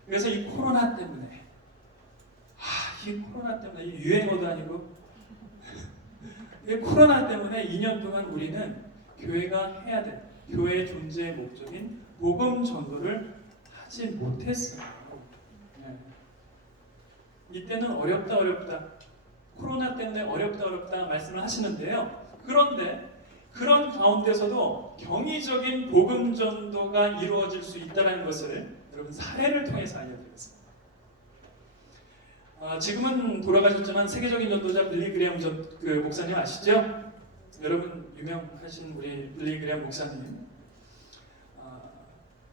그래서 이 코로나 때문에 이 코로나 때문에 이 유행어도 아니고 이 코로나 때문에 2년 동안 우리는 교회가 해야 될 교회의 존재의 목적인 복음 전도를 하지 못했어요. 이때는 어렵다 코로나 때문에 어렵다 말씀을 하시는데요. 그런데 그런 가운데서도 경이적인 복음 전도가 이루어질 수 있다는 것을 여러분 사례를 통해서 알려드렸습니다. 지금은 돌아가셨지만 세계적인 전도자 빌리 그레엄 목사님 아시죠? 여러분 유명하신 우리 빌리 그레엄 목사님.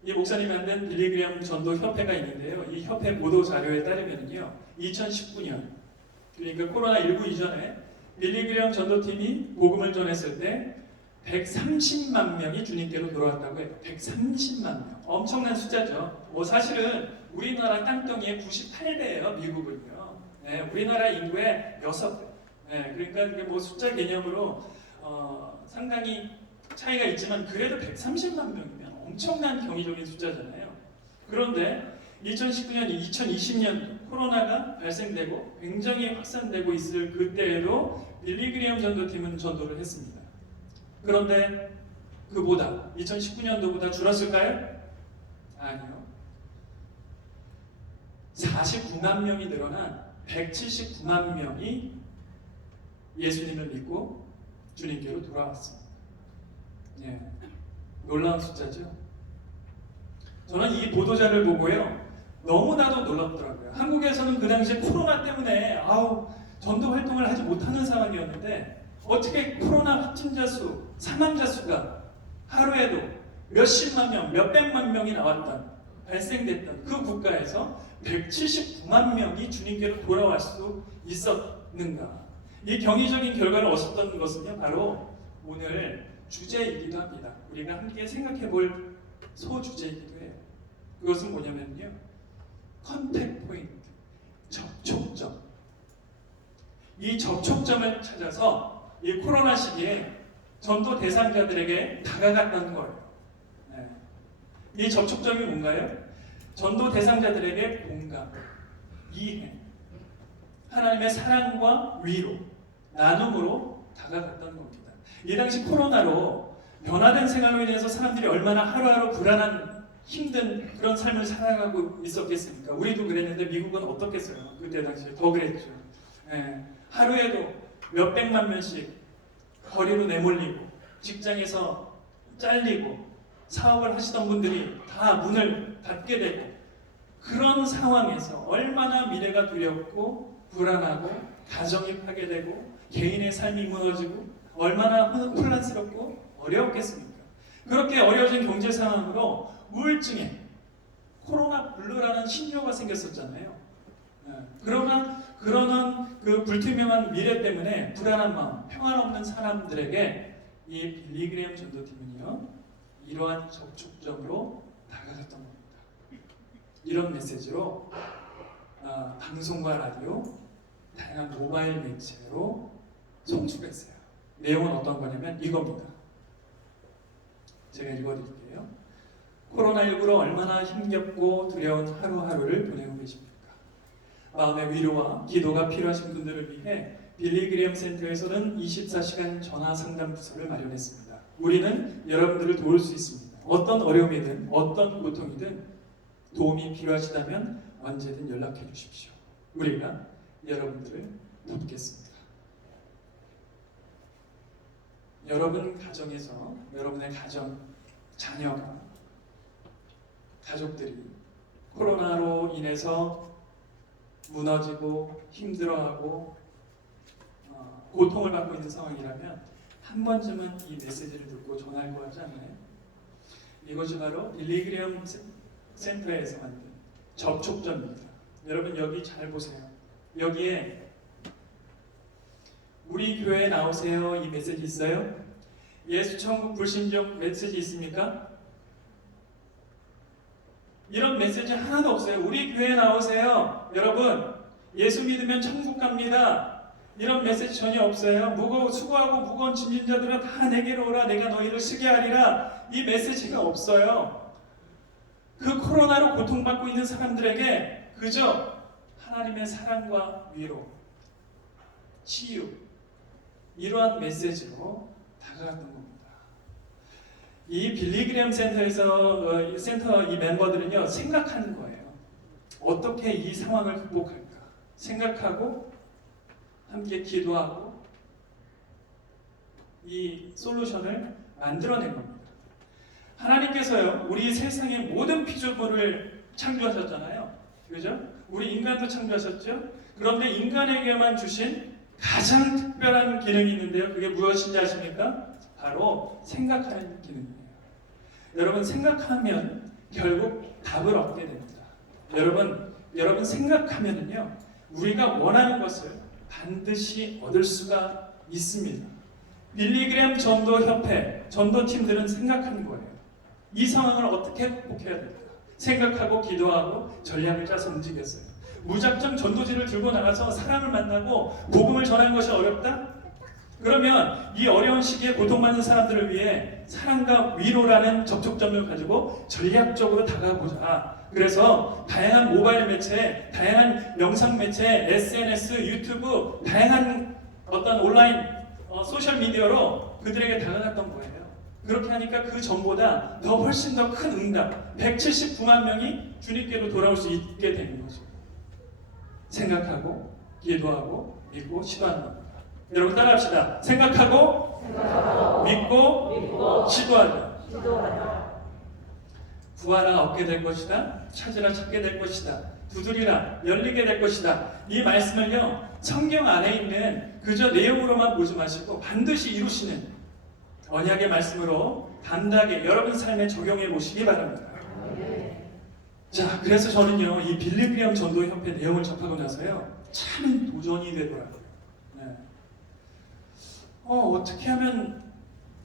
이 목사님이 만든 빌리 그레엄 전도 협회가 있는데요. 이 협회 보도 자료에 따르면요, 2019년 그러니까 코로나19 이전에 빌리 그레엄 전도팀이 복음을 전했을 때 130만 명이 주님께로 돌아왔다고 해요. 130만 명. 엄청난 숫자죠. 사실은 우리나라 땅덩이의 98배예요. 미국은요. 네, 우리나라 인구의 6배. 네, 그러니까 이게 숫자 개념으로 상당히 차이가 있지만 그래도 130만 명이면 엄청난 경이적인 숫자잖아요. 그런데 2019년, 2020년 코로나가 발생되고 굉장히 확산되고 있을 그때에도 빌리 그레엄 전도팀은 전도를 했습니다. 그런데 그보다 2019년도보다 줄었을까요? 아니요. 49만 명이 늘어난 179만 명이 예수님을 믿고 주님께로 돌아왔습니다. 예, 놀라운 숫자죠. 저는 이 보도자를 보고요 너무나도 놀랍더라고요. 한국에서는 그 당시에 코로나 때문에 전도 활동을 하지 못하는 상황이었는데 어떻게 코로나 확진자 수, 사망자 수가 하루에도 몇십만 명, 몇백만 명이 나왔던, 발생됐던 그 국가에서 179만 명이 주님께로 돌아갈 수 있었는가? 이 경이적인 결과를 얻었던 것은요, 바로 오늘 주제이기도 합니다. 우리가 함께 생각해 볼 소주제이기도 해요. 그것은 뭐냐면요, 컨택 포인트, 접촉점. 이 접촉점을 찾아서 이 코로나 시기에 전도 대상자들에게 다가갔던 거예요. 네. 이 접촉점이 뭔가요? 전도 대상자들에게 공감, 이해, 하나님의 사랑과 위로, 나눔으로 다가갔던 겁니다. 이 당시 코로나로 변화된 생활로 인해서 사람들이 얼마나 하루하루 불안한 힘든 그런 삶을 살아가고 있었겠습니까? 우리도 그랬는데 미국은 어떻겠어요? 그때 당시에 더 그랬죠. 네. 하루에도 몇백만 명씩 거리로 내몰리고 직장에서 잘리고 사업을 하시던 분들이 다 문을 닫게 되고 그런 상황에서 얼마나 미래가 두렵고 불안하고 가정이 파괴되고 개인의 삶이 무너지고 얼마나 혼란스럽고 어려웠겠습니까? 그렇게 어려워진 경제 상황으로 우울증에 코로나 블루라는 신조어가 생겼었잖아요. 그러는 그 불투명한 미래 때문에 불안한 마음, 평안없는 사람들에게 이 빌리그레엄 전도팀은요, 이러한 접촉점으로 다가갔던 겁니다. 이런 메시지로 방송과 라디오, 다양한 모바일 매체로 송출했어요. 내용은 어떤 거냐면 이겁니다. 제가 읽어드릴게요. 코로나19로 얼마나 힘겹고 두려운 하루하루를 보내고 계십니까? 마음의 위로와 기도가 필요하신 분들을 위해 빌리그레엄 센터에서는 24시간 전화 상담 부서를 마련했습니다. 우리는 여러분들을 도울 수 있습니다. 어떤 어려움이든 어떤 고통이든 도움이 필요하시다면 언제든 연락해 주십시오. 우리가 여러분들을 돕겠습니다. 여러분 가정에서 여러분의 가정, 자녀가, 가족들이 코로나로 인해서 무너지고 힘들어하고 고통을 받고 있는 상황이라면 한 번쯤은 이 메시지를 듣고 전할 거 하지 않나요? 이것이 바로 빌리그레엄 센터에서 만든 접촉점입니다. 여러분 여기 잘 보세요. 여기에 우리 교회에 나오세요 이 메시지 있어요? 예수 천국 불신종 메시지 있습니까? 이런 메시지 하나도 없어요. 우리 교회에 나오세요. 여러분 예수 믿으면 천국 갑니다. 이런 메시지 전혀 없어요. 수고하고 무거운 짐진 자들은 다 내게로 오라. 내가 너희를 쉬게 하리라. 이 메시지가 없어요. 그 코로나로 고통받고 있는 사람들에게 그저 하나님의 사랑과 위로, 치유, 이러한 메시지로 다가갔던 겁니다. 이 빌리그레엄 센터 이 멤버들은요, 생각하는 거예요. 어떻게 이 상황을 극복할까 생각하고 함께 기도하고 이 솔루션을 만들어낸 겁니다. 하나님께서요, 우리 세상의 모든 피조물을 창조하셨잖아요. 그죠? 우리 인간도 창조하셨죠? 그런데 인간에게만 주신 가장 특별한 기능이 있는데요. 그게 무엇인지 아십니까? 바로 생각하는 기능이에요. 여러분 생각하면 결국 답을 얻게 됩니다. 여러분 생각하면은요, 우리가 원하는 것을 반드시 얻을 수가 있습니다. 빌리그레엄 전도협회 전도팀들은 생각하는 거예요. 이 상황을 어떻게 극복해야 될까? 생각하고 기도하고 전략을 짜서 움직였어요. 무작정 전도지를 들고 나가서 사람을 만나고 복음을 전하는 것이 어렵다? 그러면 이 어려운 시기에 고통받는 사람들을 위해 사랑과 위로라는 접촉점을 가지고 전략적으로 다가가보자. 그래서 다양한 모바일 매체, 다양한 영상 매체, SNS, 유튜브, 다양한 어떤 온라인 소셜 미디어로 그들에게 다가갔던 거예요. 그렇게 하니까 그 전보다 훨씬 더 큰 응답, 179만 명이 주님께로 돌아올 수 있게 되는 거죠. 생각하고 기도하고 믿고 시도하는 겁니다. 여러분 따라합시다. 생각하고 믿고 시도하자. 구하라 얻게 될 것이다. 찾으라 찾게 될 것이다. 두드리라 열리게 될 것이다. 이 말씀을요, 성경 안에 있는 그저 내용으로만 보지 마시고 반드시 이루시는 언약의 말씀으로 담대하게 여러분 삶에 적용해 보시기 바랍니다. 자, 그래서 저는요, 이 빌리그레엄 전도협회 내용을 접하고 나서요, 참 도전이 되더라고요. 네. 어떻게 하면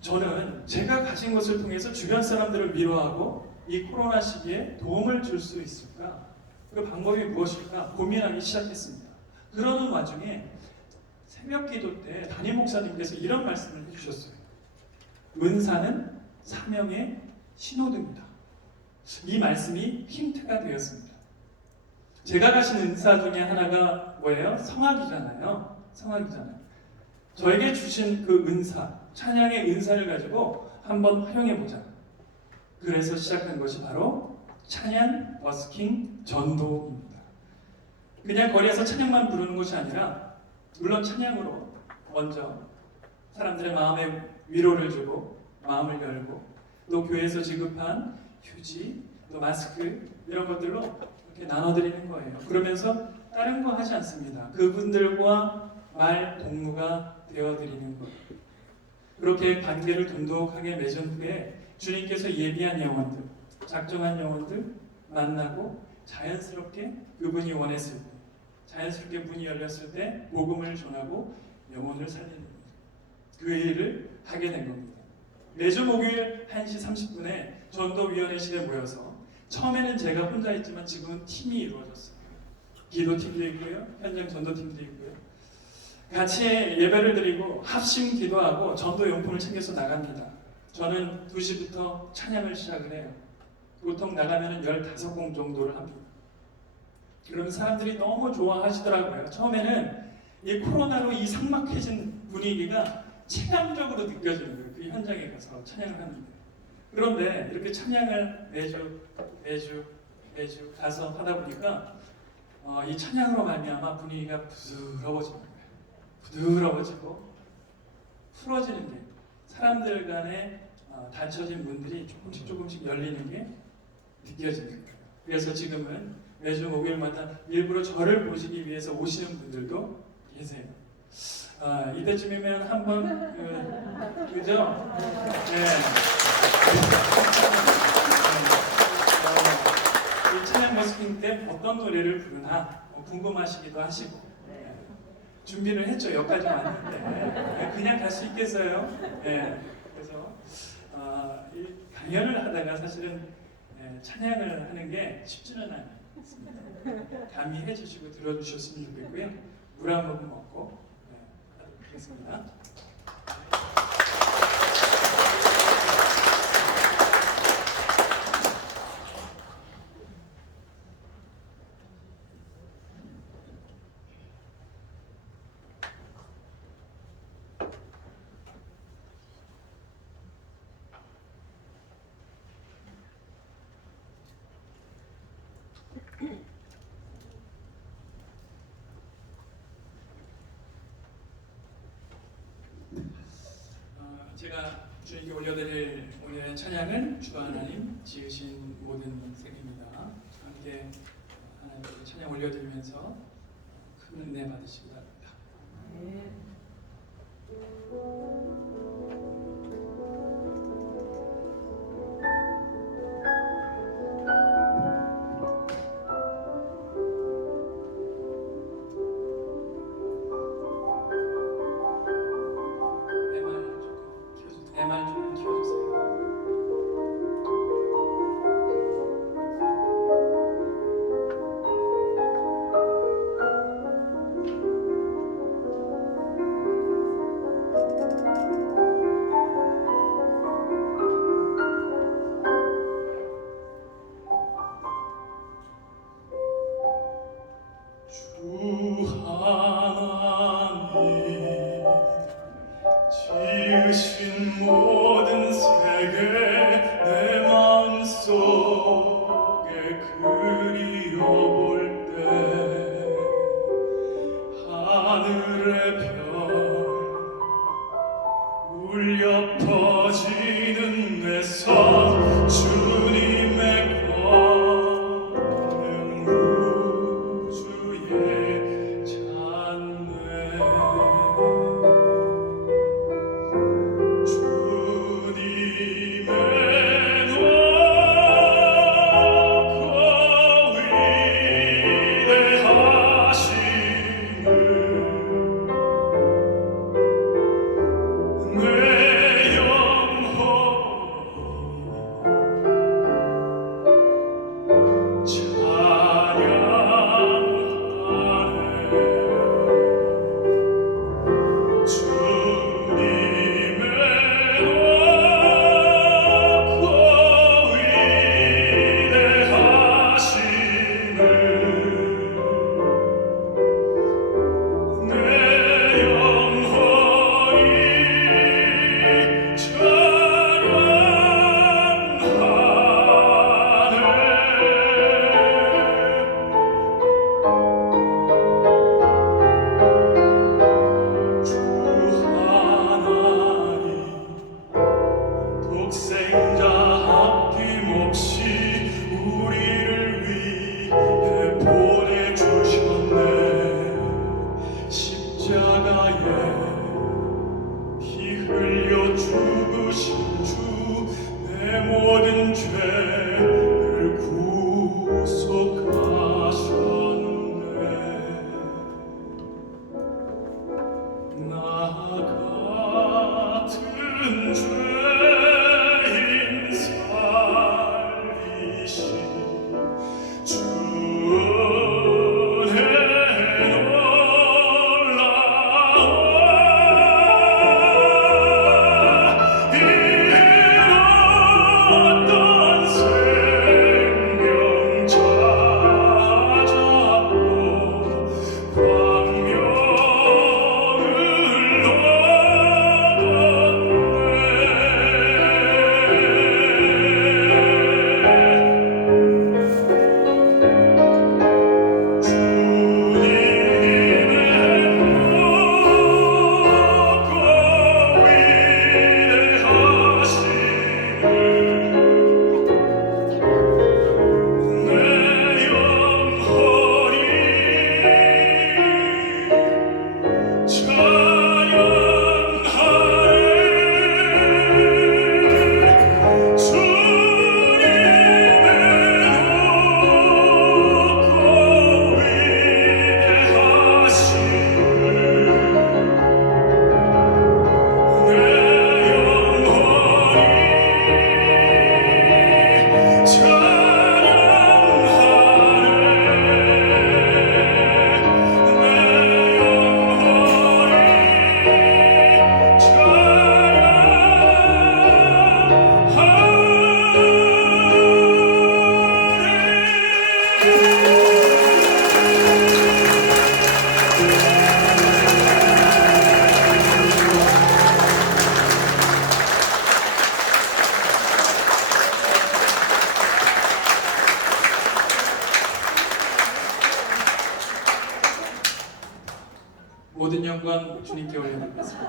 저는 제가 가진 것을 통해서 주변 사람들을 위로하고 이 코로나 시기에 도움을 줄 수 있을까? 그 방법이 무엇일까? 고민하기 시작했습니다. 그러는 와중에 새벽 기도 때 담임 목사님께서 이런 말씀을 해주셨어요. 은사는 사명의 신호등이다. 이 말씀이 힌트가 되었습니다. 제가 가진 은사 중에 하나가 뭐예요? 성악이잖아요. 저에게 주신 그 은사, 찬양의 은사를 가지고 한번 활용해보자. 그래서 시작한 것이 바로 찬양 버스킹 전도입니다. 그냥 거리에서 찬양만 부르는 것이 아니라, 물론 찬양으로 먼저 사람들의 마음에 위로를 주고 마음을 열고, 또 교회에서 지급한 휴지, 또 마스크 이런 것들로 이렇게 나눠드리는 거예요. 그러면서 다른 거 하지 않습니다. 그분들과 말 동무가 되어드리는 거예요. 그렇게 관계를 돈독하게 맺은 후에 주님께서 예비한 영혼들, 작정한 영혼들 만나고 자연스럽게 그분이 원했을 때, 자연스럽게 문이 열렸을 때 복음을 전하고 영혼을 살리는 그 일을 하게 된 겁니다. 매주 목요일 1시 30분에 전도위원회실에 모여서 처음에는 제가 혼자 있지만 지금은 팀이 이루어졌어요. 기도팀도 있고요, 현장 전도팀도 있고요. 같이 예배를 드리고 합심 기도하고 전도 용품을 챙겨서 나갑니다. 저는 2시부터 찬양을 시작을 해요. 보통 나가면 15곡 정도를 합니다. 그러면 사람들이 너무 좋아하시더라고요. 처음에는 이 코로나로 이 삭막해진 분위기가 체감적으로 느껴지는 거예요. 그 현장에 가서 찬양을 하는데. 그런데 이렇게 찬양을 매주 가서 하다 보니까 이 찬양으로 말미암아 분위기가 부드러워지는 거예요. 부드러워지고 풀어지는 게, 사람들 간에 닫혀진 문들이 조금씩 열리는 게 느껴지는 거예요. 그래서 지금은 매주 목요일마다 일부러 저를 보시기 위해서 오시는 분들도 계세요. 이때쯤이면 한번 그죠? 네. 이 찬양 버스킹 때 어떤 노래를 부르나 궁금하시기도 하시고, 준비를 했죠. 여기까지 왔는데 그냥 갈 수 있겠어요? 네. 그래서 이 강연을 하다가 사실은 찬양을 하는 게 쉽지는 않습니다. 감히해 주시고 들어주셨으면 좋겠고요. 물 한 모금 먹고 하도록 하겠습니다. 제가 주님께 올려드릴 오늘의 찬양은 주 하나님 지으신 모든 생입니다. 함께 하나님께 찬양 올려드리면서 큰 은혜 받으시기 바랍니다. 내말 좀 키워주세요. 나 같은 죄인 살리신 주의 놀라운 잃었던 생명 찾았고 광명을 얻었네. 주님의 높고 위대하심을 내 영혼이 찬양하네. 주님의 높고 위대하심을 내 영혼이 모든 영광 주님께 올려드리겠습니다.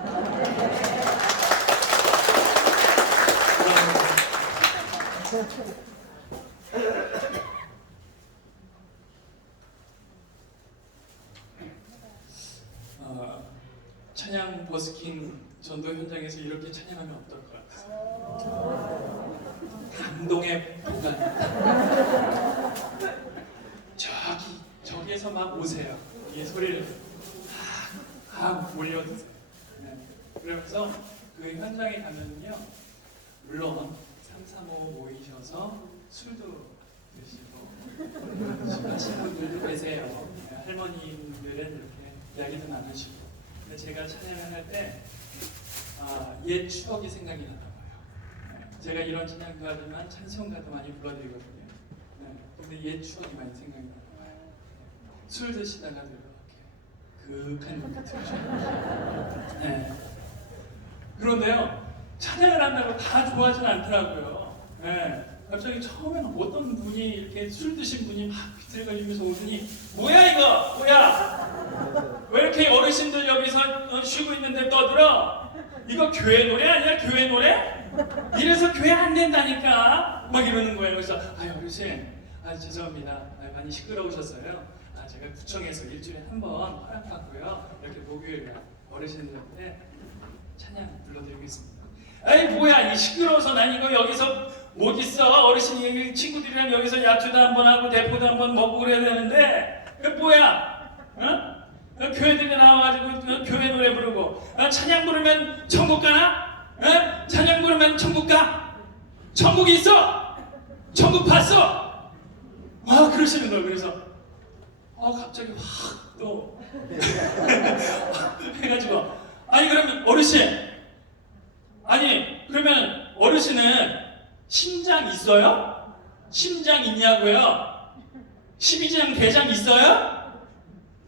찬양 버스킹 전도 현장에서 이렇게 찬양하면 어떨 것 같아요? 감동의 분간. 저기에서 막 오세요. 이 소리를 막 올려주세요. 네. 그러면서 그 현장에 가면요, 물론 335 모이셔서 술도 드시고 하신 분들도 계세요. 네, 할머니들은 이렇게 이야기도 나누시고. 근데 제가 찬양을 할 때 옛 추억이 생각이 나나 봐요. 네, 제가 이런 찬양도 하지만 찬송가도 많이 불러드리거든요. 네, 근데 옛 추억이 많이 생각이 나나 봐요. 술 드시다가도 이렇게 그윽한 눈이 들으셔요. 네. 그런데요, 찬양을 한다고 다 좋아하진 않더라고요. 네. 갑자기 처음에는 어떤 분이 이렇게 술 드신 분이 막 비틀거리면서 오더니 뭐야 이거 뭐야 왜 이렇게 어르신들 여기서 쉬고 있는데 떠들어? 이거 교회 노래 아니야? 교회 노래? 이래서 교회 안 된다니까 막 이러는 거예요. 그래서 어르신 죄송합니다. 많이 시끄러우셨어요. 제가 구청에서 일주일에 한 번 허락받고요. 이렇게 목요일에 어르신들한테 찬양 불러드리겠습니다. 아이 뭐야 이 시끄러워서 난 이거 여기서 못 있어. 어르신이 친구들이랑 여기서 야주도 한번 하고 대포도 한번 먹고 그래야 되는데 그 뭐야? 어? 교회들이 나와가지고 교회 노래 부르고 찬양 부르면 천국 가나? 어? 찬양 부르면 천국 가? 천국이 있어? 천국 봤어? 와 그러시는 거예요. 그래서 갑자기 확 또 해가지고 아니 그러면 어르신 그러면 어르신은 심장 있어요? 심장 있냐고요? 12장 대장 있어요?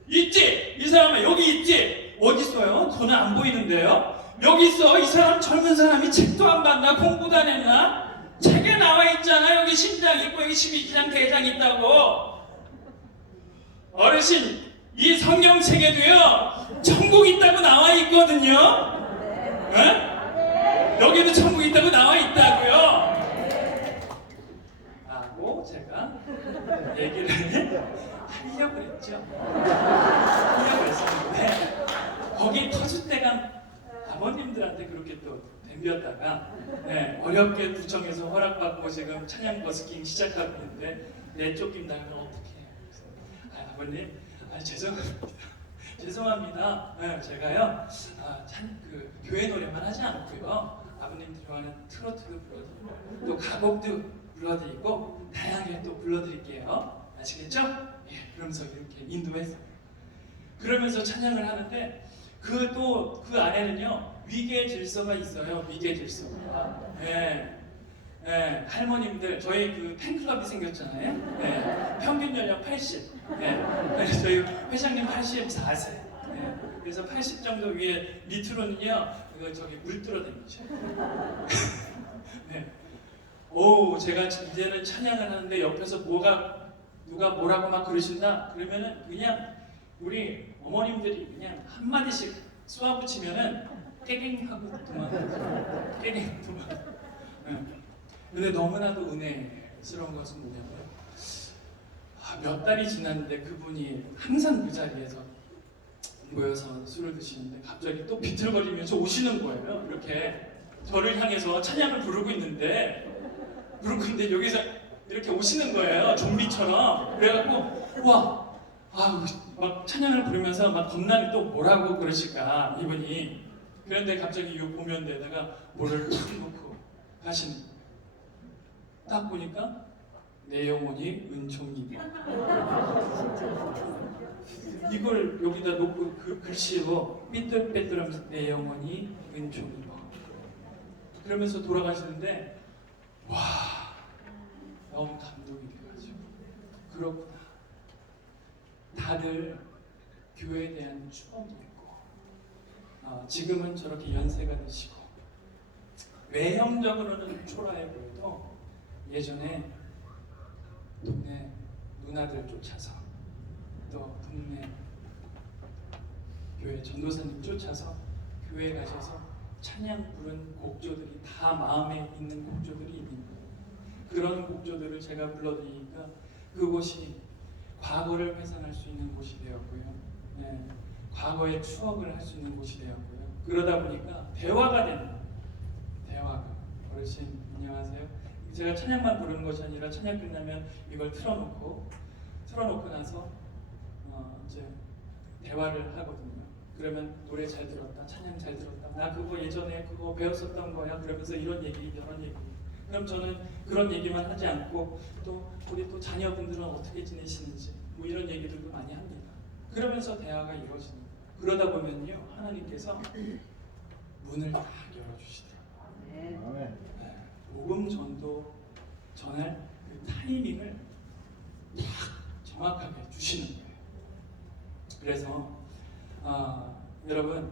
있지? 이 사람은 여기 있지? 어디 있어요? 저는 안 보이는데요? 여기 있어. 이 사람 젊은 사람이 책도 안 봤나? 공부도 안 했나? 책에 나와 있잖아. 여기 심장 있고 여기 12장 대장 있다고. 어르신 이 성경책에도요 천국 있다고 나와 있거든요. 네? 여기도 천국 있다고 나와 있다고요. 하고 제가 얘기를 하려고 했죠. 하려고 했었는데 거기 터줏대감 아버님들한테 그렇게 또 덤볐다가 어렵게 구청에서 허락받고 지금 찬양 버스킹 시작하고 있는데 내쫓긴다면 어떡해. 아버님 죄송합니다. 죄송합니다. 네, 제가요, 그 교회 노래만 하지 않고요, 아버님 좋아하는 트로트도 불러드리고, 또 가곡도 불러드리고, 다양하게 또 불러드릴게요. 아시겠죠? 예, 그러면서 이렇게 인도해서. 그러면서 찬양을 하는데, 그 안에는요, 위계 질서가 있어요. 위계 질서가. 예. 네, 할머님들 저희 그 팬클럽이 생겼잖아요. 네, 평균 연령 80. 네, 저희 회장님 84세. 네, 그래서 80 정도 위에 밑으로는요, 저기 물 뚫어다니죠. 네. 오, 제가 이제는 찬양을 하는데 옆에서 누가 뭐라고 막 그러신다. 그러면은 그냥 우리 어머님들이 그냥 한 마디씩 쏘아붙이면은 깨갱 하고 도망가요. 깨갱 도망. 네. 근데 너무나도 은혜스러운 것은 뭐냐면 몇 달이 지났는데 그분이 항상 그 자리에서 모여서 술을 드시는데 갑자기 또 비틀거리면서 오시는 거예요. 이렇게 저를 향해서 찬양을 부르고 있는데 여기서 이렇게 오시는 거예요. 좀비처럼. 그래갖고 와, 막 찬양을 부르면서 막 겁나게 또 뭐라고 그러실까 이분이. 그런데 갑자기 이 보면대에다가 뭐를 탁 놓고 가시는 거예요. 딱 보니까 내 영혼이 은총이다. 이걸 여기다 놓고 그 글씨로 삐뚤빼뚤하면서 내 영혼이 은총이다. 그러면서 돌아가시는데 와, 너무 감동이 돼가지고 그렇구나. 다들 교회에 대한 추억이 있고 지금은 저렇게 연세가 드시고 외형적으로는 초라해 보여도 예전에 동네 누나들 쫓아서 또 동네 교회 전도사님 쫓아서 교회 가셔서 찬양 부른 곡조들이 다 마음에 있는 곡조들이 있는 거예요. 그런 곡조들을 제가 불러드리니까 그곳이 과거를 회상할 수 있는 곳이 되었고요. 네, 과거의 추억을 할 수 있는 곳이 되었고요. 그러다 보니까 대화가 되는 거예요. 대화가. 어르신 안녕하세요. 제가 찬양만 부르는 것이 아니라 찬양 끝나면 이걸 틀어놓고 나서 이제 대화를 하거든요. 그러면 노래 잘 들었다, 찬양 잘 들었다, 나 그거 예전에 그거 배웠었던 거야. 그러면서 이런 얘기 저런 얘기. 그럼 저는 그런 얘기만 하지 않고 또 우리 또 자녀분들은 어떻게 지내시는지 뭐 이런 얘기들도 많이 합니다. 그러면서 대화가 이루어집니다. 그러다 보면요, 하나님께서 문을 다 열어주시더라고요. 네. 복음 전도 전할 그 타이밍을 딱 정확하게 주시는 거예요. 그래서 여러분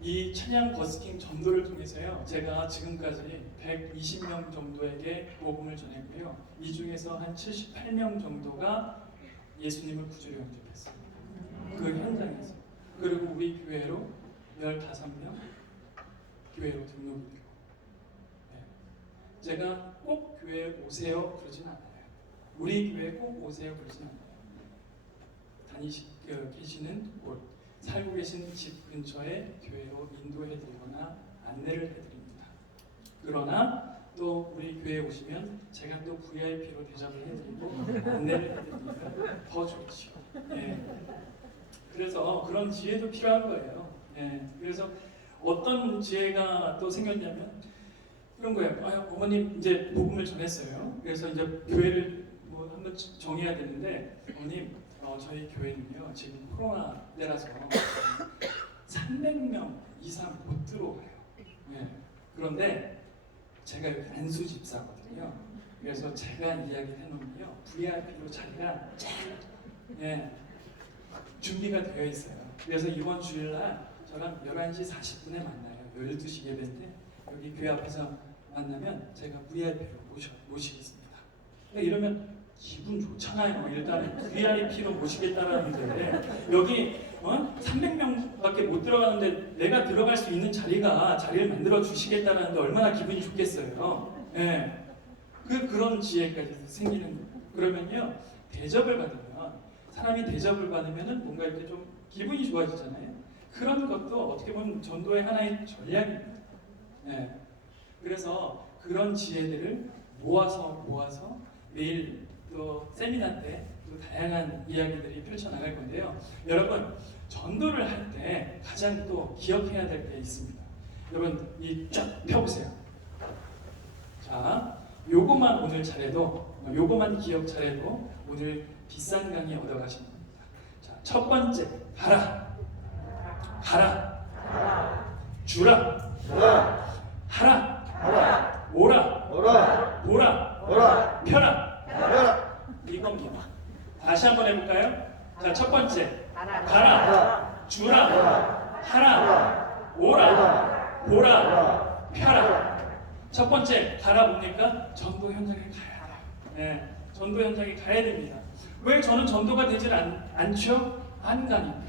이 찬양 버스킹 전도를 통해서요, 제가 지금까지 120명 정도에게 복음을 전했고요. 이 중에서 한 78명 정도가 예수님을 구주로 영접했어요. 그 현장에서. 그리고 우리 교회로 15명 교회로 등록이 되고. 제가 꼭 교회에 오세요 그러진 않아요. 우리 교회에 꼭 오세요 그러진 않아요. 계시는 곳, 살고 계신 집 근처에 교회로 인도해드리거나 안내를 해드립니다. 그러나 또 우리 교회에 오시면 제가 또 VIP로 대접을 해드리고 안내를 해드리면 더 좋죠. 예. 그래서 그런 지혜도 필요한 거예요. 예. 그래서 어떤 지혜가 또 생겼냐면 그런 거예요. 어머님 이제 복음을 전했어요. 그래서 이제 교회를 뭐 한번 정해야 되는데 어머님 저희 교회는요 지금 코로나 때라서 300명 이상 못 들어와요. 네. 그런데 제가 여기 안수 집사거든요. 그래서 제가 이야기를 해놓으면요 VIP로 자리가 네, 준비가 되어 있어요. 그래서 이번 주일날 저랑 11시 40분에 만나요. 12시 예배인데 여기 교회 앞에서 만나면 제가 VIP로 모시겠습니다. 이러면 기분 좋잖아요. 일단 VIP로 모시겠다라는데 여기 300명밖에 못 들어가는데 내가 들어갈 수 있는 자리를 만들어 주시겠다라는데 얼마나 기분이 좋겠어요. 예. 그런 지혜까지 생기는 거예요. 그러면요 대접을 받으면 사람이 대접을 받으면은 뭔가 이렇게 좀 기분이 좋아지잖아요. 그런 것도 어떻게 보면 전도의 하나의 전략입니다. 예. 그래서 그런 지혜들을 모아서 내일 또 세미나 때 또 다양한 이야기들이 펼쳐나갈 건데요. 여러분, 전도를 할 때 가장 또 기억해야 될 게 있습니다. 여러분, 이 쫙 펴보세요. 자, 요것만 오늘 잘해도, 요것만 기억 잘해도 오늘 비싼 강의 얻어가시는 겁니다. 자, 첫 번째, 가라. 가라. 주라. 하라. 오라. 보라. 펴라. 이겁니다. 다시 한번 해볼까요? 자, 첫 번째, 가라. 주라. 하라. 오라. 보라. 펴라. 첫 번째, 가라 뭡니까? 전도 현장에 가야 돼요. 네, 전도 현장에 가야 됩니다. 왜 저는 전도가 되질 않죠? 안 가니까.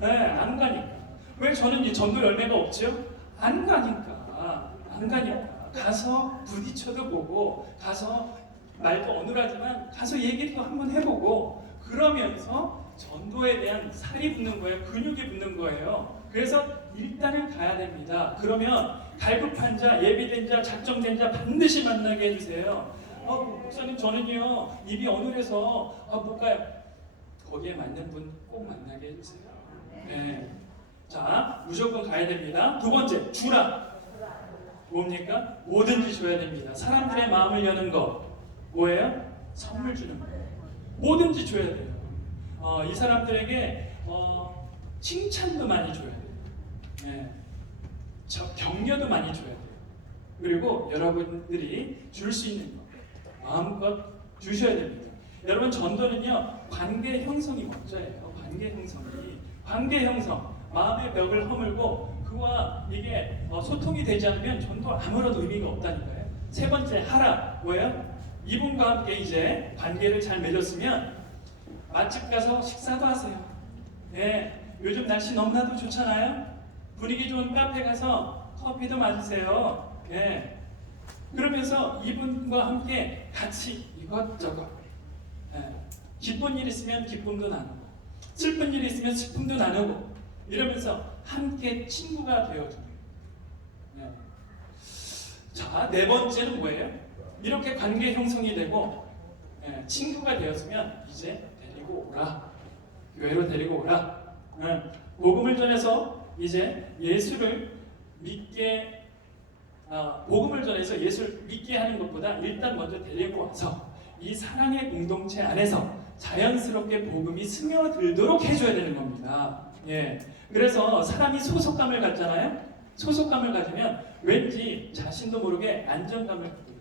네, 안 가니까. 왜 저는 이 전도 열매가 없죠? 안 가니까. 안 가니까. 가서 부딪혀도 보고, 가서 말도 어눌하지만 가서 얘기도 한번 해보고, 그러면서 전도에 대한 살이 붙는 거예요. 근육이 붙는 거예요. 그래서 일단은 가야 됩니다. 그러면 갈급한 자, 예비된 자, 작정된 자 반드시 만나게 해주세요. 목사님 저는요 입이 어눌해서 못 가요. 거기에 맞는 분 꼭 만나게 해주세요. 네. 자, 무조건 가야 됩니다. 두 번째, 주라. 뭡니까? 뭐든지 줘야 됩니다. 사람들의 마음을 여는 거 뭐예요? 선물 주는 거예요. 뭐든지 줘야 돼요. 이 사람들에게 칭찬도 많이 줘야 돼요. 네. 격려도 많이 줘야 돼요. 그리고 여러분들이 줄 수 있는 거 마음껏 주셔야 됩니다. 여러분, 전도는요 관계 형성이 먼저예요. 관계 형성, 마음의 벽을 허물고 그와 이게 소통이 되지 않으면 전도 아무런 의미가 없다니까요. 세 번째, 하라. 뭐예요? 이분과 함께 이제 관계를 잘 맺었으면 맛집 가서 식사도 하세요. 네, 요즘 날씨 너무나도 좋잖아요. 분위기 좋은 카페 가서 커피도 마시세요. 네. 그러면서 이분과 함께 같이 이것저것 기쁜 일 있으면 기쁨도 나누고 슬픈 일 있으면 슬픔도 나누고 이러면서 함께 친구가 되어줘요. 네. 자, 네 번째는 뭐예요? 이렇게 관계 형성이 되고 친구가 되었으면 이제 데리고 오라. 교회로 데리고 오라. 복음을 전해서 이제 예수를 믿게 복음을 전해서 예수를 믿게 하는 것보다 일단 먼저 데리고 와서 이 사랑의 공동체 안에서 자연스럽게 복음이 스며들도록 해줘야 되는 겁니다. 예. 그래서 사람이 소속감을 갖잖아요. 소속감을 가지면 왠지 자신도 모르게 안정감을 갖게 돼요.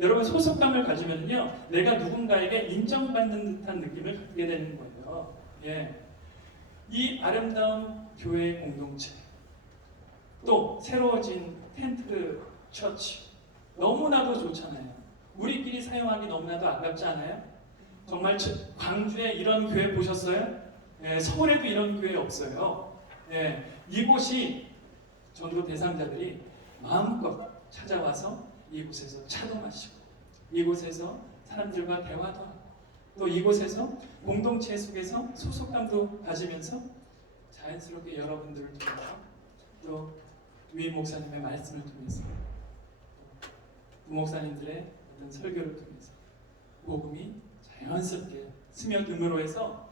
여러분, 소속감을 가지면요 내가 누군가에게 인정받는 듯한 느낌을 갖게 되는 거예요. 예. 이 아름다운 교회 공동체, 또 새로워진 텐트 처치 너무나도 좋잖아요. 우리끼리 사용하기 너무나도 아깝지 않아요? 정말 광주에 이런 교회 보셨어요? 예, 서울에도 이런 교회 없어요. 예, 이곳이 전도 대상자들이 마음껏 찾아와서 이곳에서 차도 마시고 이곳에서 사람들과 대화도 하고 또 이곳에서 공동체 속에서 소속감도 가지면서 자연스럽게 여러분들을 통해서 또 위임 목사님의 말씀을 통해서 부목사님들의 어떤 설교를 통해서 복음이 자연스럽게 스며듦으로 해서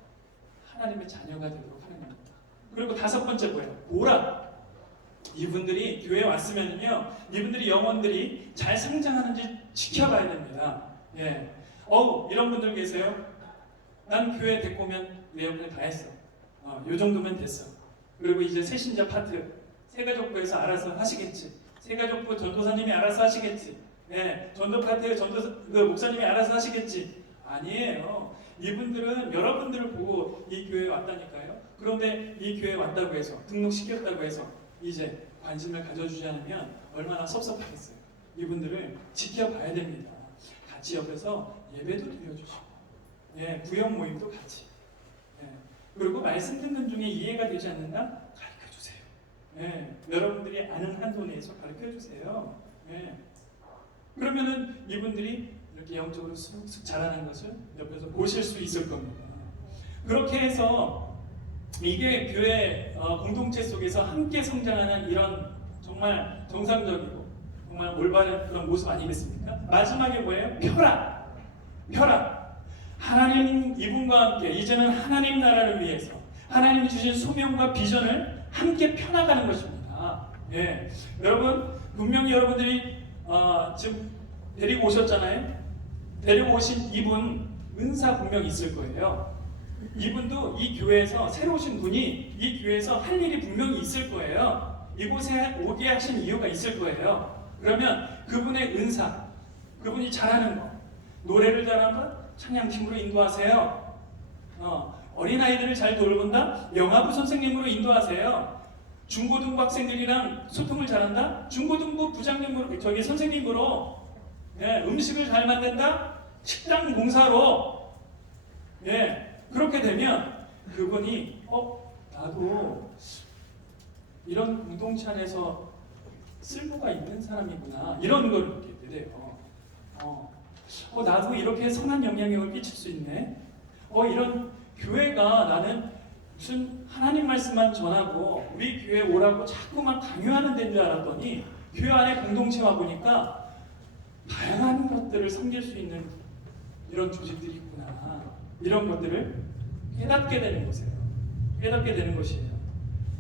하나님의 자녀가 되도록 하는 겁니다. 그리고 다섯 번째 뭐예요? 보라. 이분들이 교회에 왔으면요 이분들이 영혼들이 잘 성장하는지 지켜봐야 됩니다. 예. 이런 분들 계세요? 난 교회 데리고 오면 내 역할 다 했어. 요 정도면 됐어. 그리고 이제 새신자 파트 새가족부에서 알아서 하시겠지. 새가족부 전도사님이 알아서 하시겠지. 네, 전도 파트 목사님이 알아서 하시겠지. 아니에요. 이분들은 여러분들을 보고 이 교회에 왔다니까요. 그런데 이 교회에 왔다고 해서 등록시켰다고 해서 이제 관심을 가져주지 않으면 얼마나 섭섭하겠어요. 이분들을 지켜봐야 됩니다. 같이 옆에서 예배도 드려주시고 구역 모임도 같이 그리고 말씀 듣는 중에 이해가 되지 않는다? 가르쳐주세요. 여러분들이 아는 한도 내에서 가르쳐주세요. 그러면은 이분들이 이렇게 영적으로 쑥쑥 자라는 것을 옆에서 보실 수 있을 겁니다. 그렇게 해서 이게 교회 공동체 속에서 함께 성장하는 이런 정말 정상적이고 정말 올바른 그런 모습 아니겠습니까? 마지막에 뭐예요? 펴라. 펴라. 하나님 이분과 함께 이제는 하나님 나라를 위해서 하나님이 주신 소명과 비전을 함께 펴나가는 것입니다. 예, 여러분 분명히 여러분들이 지금 데리고 오셨잖아요. 데리고 오신 이분 은사 분명 있을 거예요. 이분도 이 교회에서 새로 오신 분이 이 교회에서 할 일이 분명히 있을 거예요. 이곳에 오게 하신 이유가 있을 거예요. 그러면 그분의 은사, 그분이 잘하는 거, 노래를 잘한다, 찬양팀으로 인도하세요. 어린아이들을 잘 돌본다, 영화부 선생님으로 인도하세요. 중고등부 학생들이랑 소통을 잘한다, 중고등부 부장님으로, 저기 선생님으로, 예, 음식을 잘 만든다, 식당 봉사로, 예, 그렇게 되면 그분이 나도 이런 공동체 안에서 쓸모가 있는 사람이구나, 이런 걸 느끼게 돼요. 나도 이렇게 선한 영향력을 끼칠 수 있네. 이런 교회가 나는 무슨 하나님 말씀만 전하고 우리 교회 오라고 자꾸만 강요하는 데인 줄 알았더니 교회 안에 공동체 와 보니까 다양한 것들을 섬길 수 있는 이런 조직들이 있구나. 이런 것들을 깨닫게 되는 것이에요. 깨닫게 되는 것이에요.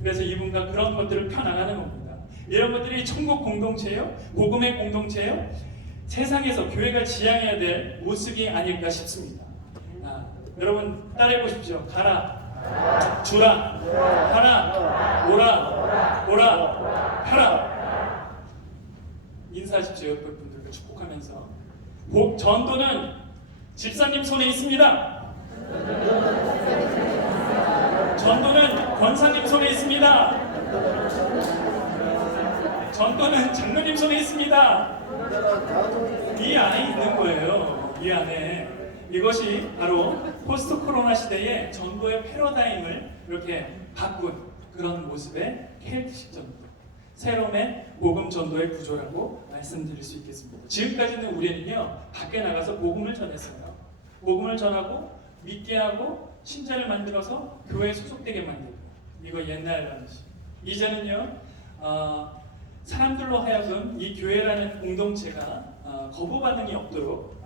그래서 이분과 그런 것들을 펴나가는 겁니다. 이런 것들이 천국 공동체예요. 복음의 공동체예요. 세상에서 교회가 지향해야 될 모습이 아닐까 싶습니다. 여러분 따라해 보십시오. 가라, 주라, 하라, 오라, 펴라. 인사하십시오. 옆에 분들과 축복하면서. 전도는 집사님 손에 있습니다. 전도는 권사님 손에 있습니다. 전도는 장로님 손에 있습니다. 이 안에 있는 거예요. 이 안에. 이것이 바로 포스트 코로나 시대의 전도의 패러다임을 이렇게 바꾼 그런 모습의 켈트식 전도, 새로움의 복음 전도의 구조라고 말씀드릴 수 있겠습니다. 지금까지는 우리는요, 밖에 나가서 복음을 전했어요. 복음을 전하고 믿게 하고 신자를 만들어서 교회에 소속되게 만들고, 이거 옛날 방식. 이제는요, 사람들로 하여금 이 교회라는 공동체가 거부 반응이 없도록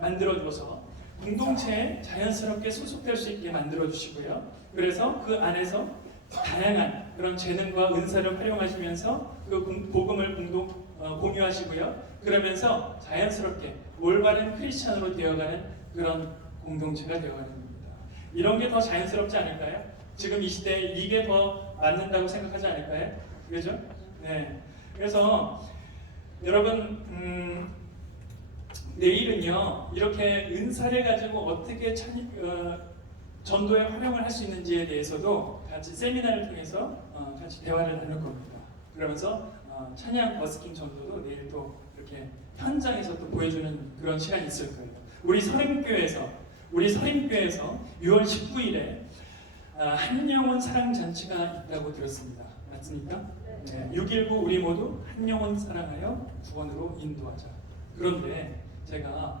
만들어줘서 공동체에 자연스럽게 소속될 수 있게 만들어주시고요. 그래서 그 안에서 다양한 그런 재능과 은사를 활용하시면서 그 복음을 공유하시고요. 그러면서 자연스럽게 올바른 크리스찬으로 되어가는 그런 공동체가 되어가는 겁니다. 이런 게 더 자연스럽지 않을까요? 지금 이 시대에 이게 더 맞는다고 생각하지 않을까요? 그죠? 네. 그래서 여러분 내일은요, 이렇게 은사를 가지고 어떻게 전도에 활용을 할 수 있는지에 대해서도 같이 세미나를 통해서 같이 대화를 나눌 겁니다. 그러면서 찬양 버스킹 전도도 내일 또 이렇게 현장에서 또 보여주는 그런 시간이 있을 거예요. 우리 서림교회에서 6월 19일에 한영혼 사랑 잔치가 있다고 들었습니다. 맞습니까? 네. 6.19 우리 모두 한영혼 사랑하여 구원으로 인도하자. 그런데 제가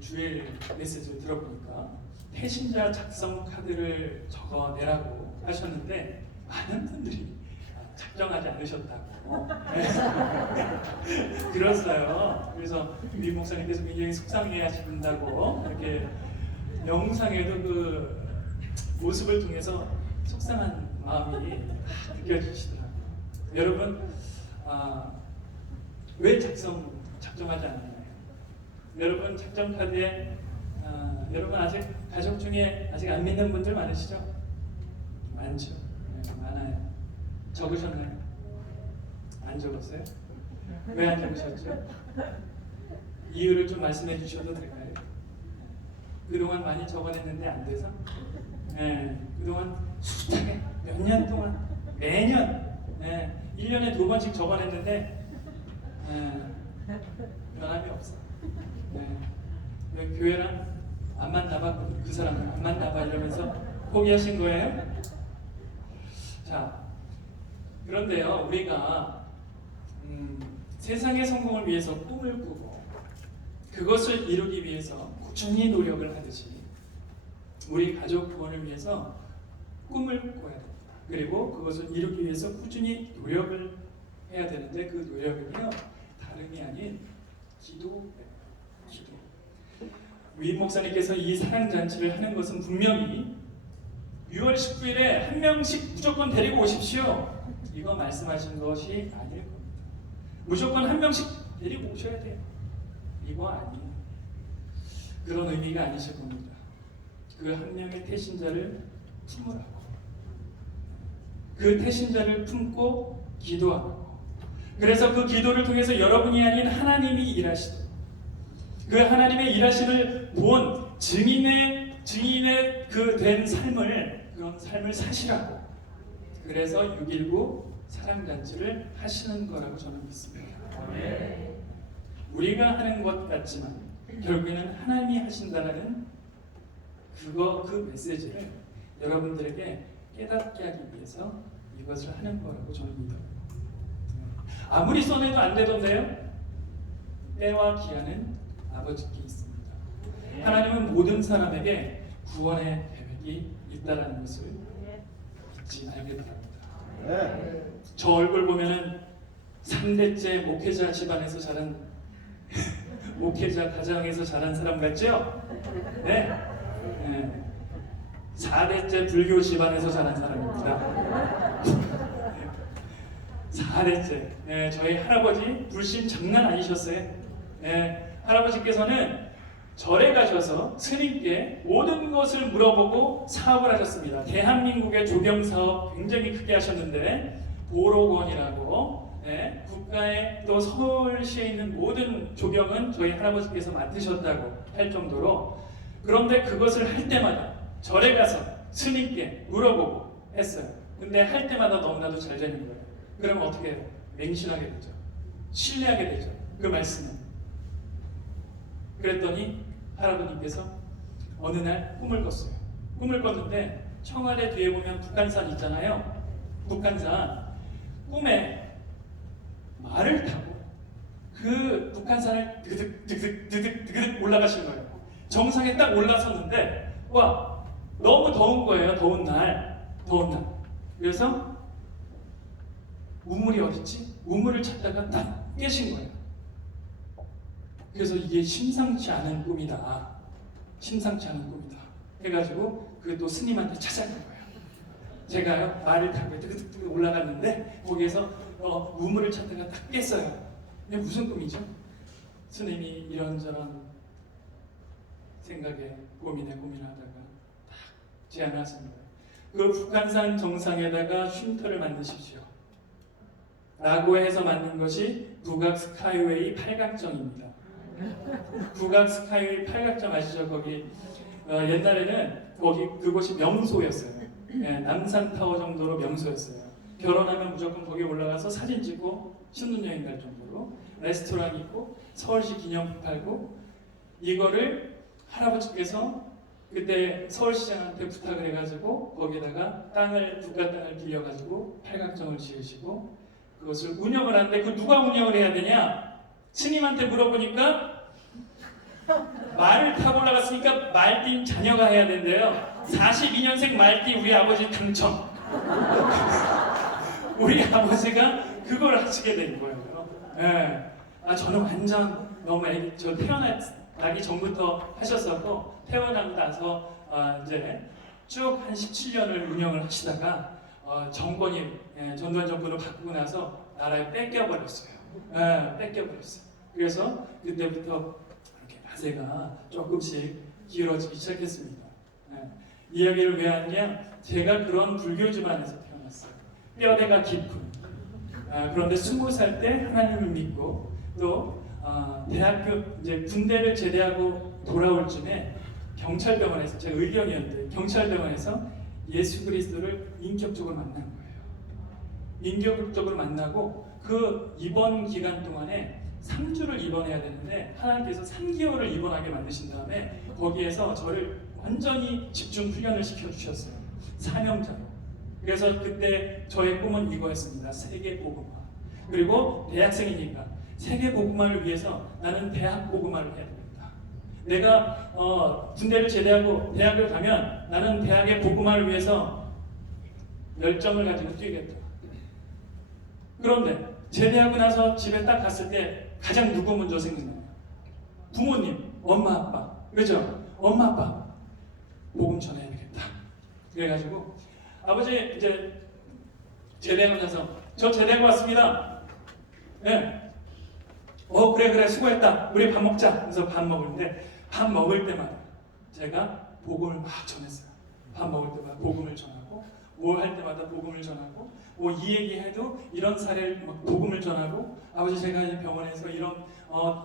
주일 메시지를 들어보니까 태신자 작성 카드를 적어내라고 하셨는데 많은 분들이 작성하지 않으셨다고 들었어요. 그래서 미 목사님께서 굉장히 속상해하신다고 이렇게 영상에도 그 모습을 통해서 속상한 마음이 느껴지시더라고요. 여러분 왜 작성하지 않나요? 여러분 작정 카드에 여러분 아직 가족 중에 아직 안 믿는 분들 많으시죠? 많죠. 네, 많아요. 적으셨나요? 안 적었어요? 왜 안 적으셨죠? 이유를 좀 말씀해 주셔도 될까요? 그동안 많이 적어냈는데 안 돼서? 네, 그동안 숱하게 몇 년 동안 매년 1년에 2번씩 적어냈는데 변함이 없어. 왜 교회랑 안 만나봐? 그 사람을 안 만나봐 이러면서 포기하신 거예요? 자, 그런데요, 우리가 세상의 성공을 위해서 꿈을 꾸고 그것을 이루기 위해서 꾸준히 노력을 하듯이 우리 가족 구원을 위해서 꿈을 꿔야 됩니다. 그리고 그것을 이루기 위해서 꾸준히 노력을 해야 되는데 그 노력은요, 다름이 아닌 기도. 위임 목사님께서 이 사랑잔치를 하는 것은 분명히 6월 19일에 한 명씩 무조건 데리고 오십시오, 이거 말씀하신 것이 아닐 겁니다. 무조건 한 명씩 데리고 오셔야 돼요, 이거 아니에요. 그런 의미가 아니실 겁니다. 그 한 명의 태신자를 품으라고, 그 태신자를 품고 기도하고, 그래서 그 기도를 통해서 여러분이 아닌 하나님이 일하시도록, 그 하나님의 일하심을 본 증인의 그 된 삶을, 그런 삶을 사시라고, 그래서 6.19 사랑잔치를 하시는 거라고 저는 믿습니다. 우리가 하는 것 같지만 결국에는 하나님이 하신다는 그 메시지를 여러분들에게 깨닫게 하기 위해서 이것을 하는 거라고 저는 믿어요. 아무리 써내도 안 되던데요? 때와 기한은 아버지께 있습니다. 하나님은 모든 사람에게 구원의 계획이 있다라는 것을 잊지 말게 바랍니다. 저 얼굴 보면은 3대째 목회자 집안에서 자란 목회자 가정에서 자란 사람 같죠? 네. 4대째 불교 집안에서 자란 사람입니다. 4대째. 네, 저희 할아버지 불신 장난 아니셨어요. 네, 할아버지께서는 절에 가셔서 스님께 모든 것을 물어보고 사업을 하셨습니다. 대한민국의 조경 사업 굉장히 크게 하셨는데, 보로원이라고, 네, 국가의 또 서울시에 있는 모든 조경은 저희 할아버지께서 맡으셨다고 할 정도로, 그런데 그것을 할 때마다 절에 가서 스님께 물어보고 했어요. 근데 할 때마다 너무나도 잘 되는 거예요. 그러면 어떻게 해요? 맹신하게 되죠. 신뢰하게 되죠. 그 말씀은. 그랬더니 할아버님께서 어느 날 꿈을 꿨어요. 꿈을 꿨는데 청와대 뒤에 보면 북한산 있잖아요. 북한산. 꿈에 말을 타고 그 북한산을 드득 올라가신 거예요. 정상에 딱 올라섰는데, 와, 너무 더운 거예요. 더운 날. 그래서 우물이 어딨지? 우물을 찾다가 딱 깨신 거예요. 그래서 이게 심상치 않은 꿈이다. 해가지고 그 또 스님한테 찾아간 거예요. 제가요, 말을 타고 뜨뜻뜨뜻 올라갔는데 거기에서 우물을 찾다가 딱 깼어요. 이게 무슨 꿈이죠? 스님이 이런저런 생각에 고민하다가 딱 제안을 하십니다. 그 북한산 정상에다가 쉼터를 만드십시오 라고 해서 만든 것이 북악 스카이웨이 팔각정입니다. 북악 스카이웨이 팔각정 아시죠? 거기 옛날에는 그곳이 명소였어요. 네, 남산타워 정도로 명소였어요. 결혼하면 무조건 거기 올라가서 사진 찍고 신혼여행 갈 정도로 레스토랑 있고 서울시 기념품 팔고, 이거를 할아버지께서 그때 서울시장한테 부탁을 해가지고 거기다가 북가 땅을 빌려가지고 팔각정을 지으시고 그것을 운영을 하는데, 그 누가 운영을 해야 되냐? 스님한테 물어보니까 말을 타고 올라갔으니까 말띠 자녀가 해야 된대요. 42년생 말띠 우리 아버지 당첨. 우리 아버지가 그걸 하시게 된 거예요. 네. 저는 완전 너무 저 태어나기 전부터 하셨었고, 태어나고 나서 이제 쭉 한 17년을 운영을 하시다가 정권이 전두환 정권으로 바꾸고 나서 나라에 뺏겨버렸어요. 뺏겨버렸어요. 그래서 그때부터 이렇게 나세가 조금씩 기울어지기 시작했습니다. 이야기를 왜 하냐? 제가 그런 불교 집안에서 태어났어요. 뼈대가 깊은. 그런데 20살 때 하나님을 믿고 또 대학교 이제 군대를 제대하고 돌아올 쯤에 경찰병원에서, 제가 의견이었는데 경찰병원에서 예수 그리스도를 인격적으로 만난 거예요. 인격적으로 만나고 그 입원 기간 동안에 3주를 입원해야 되는데 하나님께서 3개월을 입원하게 만드신 다음에 거기에서 저를 완전히 집중 훈련을 시켜주셨어요. 사명자로. 그래서 그때 저의 꿈은 이거였습니다. 세계 복음화. 그리고 대학생이니까 세계 복음화를 위해서 나는 대학 복음화를 해야 됩니다. 내가 군대를 제대하고 대학을 가면 나는 대학의 복음화를 위해서 열정을 가지고 뛰겠다. 그런데 제대하고 나서 집에 딱 갔을 때 가장 누구 먼저 생각나요? 부모님, 엄마, 아빠. 그렇죠? 엄마 아빠 복음 전해야 되겠다. 그래가지고 아버지 이제 제대하고 나서 저 제대하고 왔습니다. 네. 그래 수고했다. 우리 밥 먹자. 그래서 밥 먹는데 밥 먹을 때마다 제가 복음을 막 전했어요. 밥 먹을 때마다 복음을 전하고 뭘 할 때마다 복음을 전하고 뭐 이 얘기해도 이런 사례를 막 복음을 전하고 아버지 제가 이제 병원에서 이런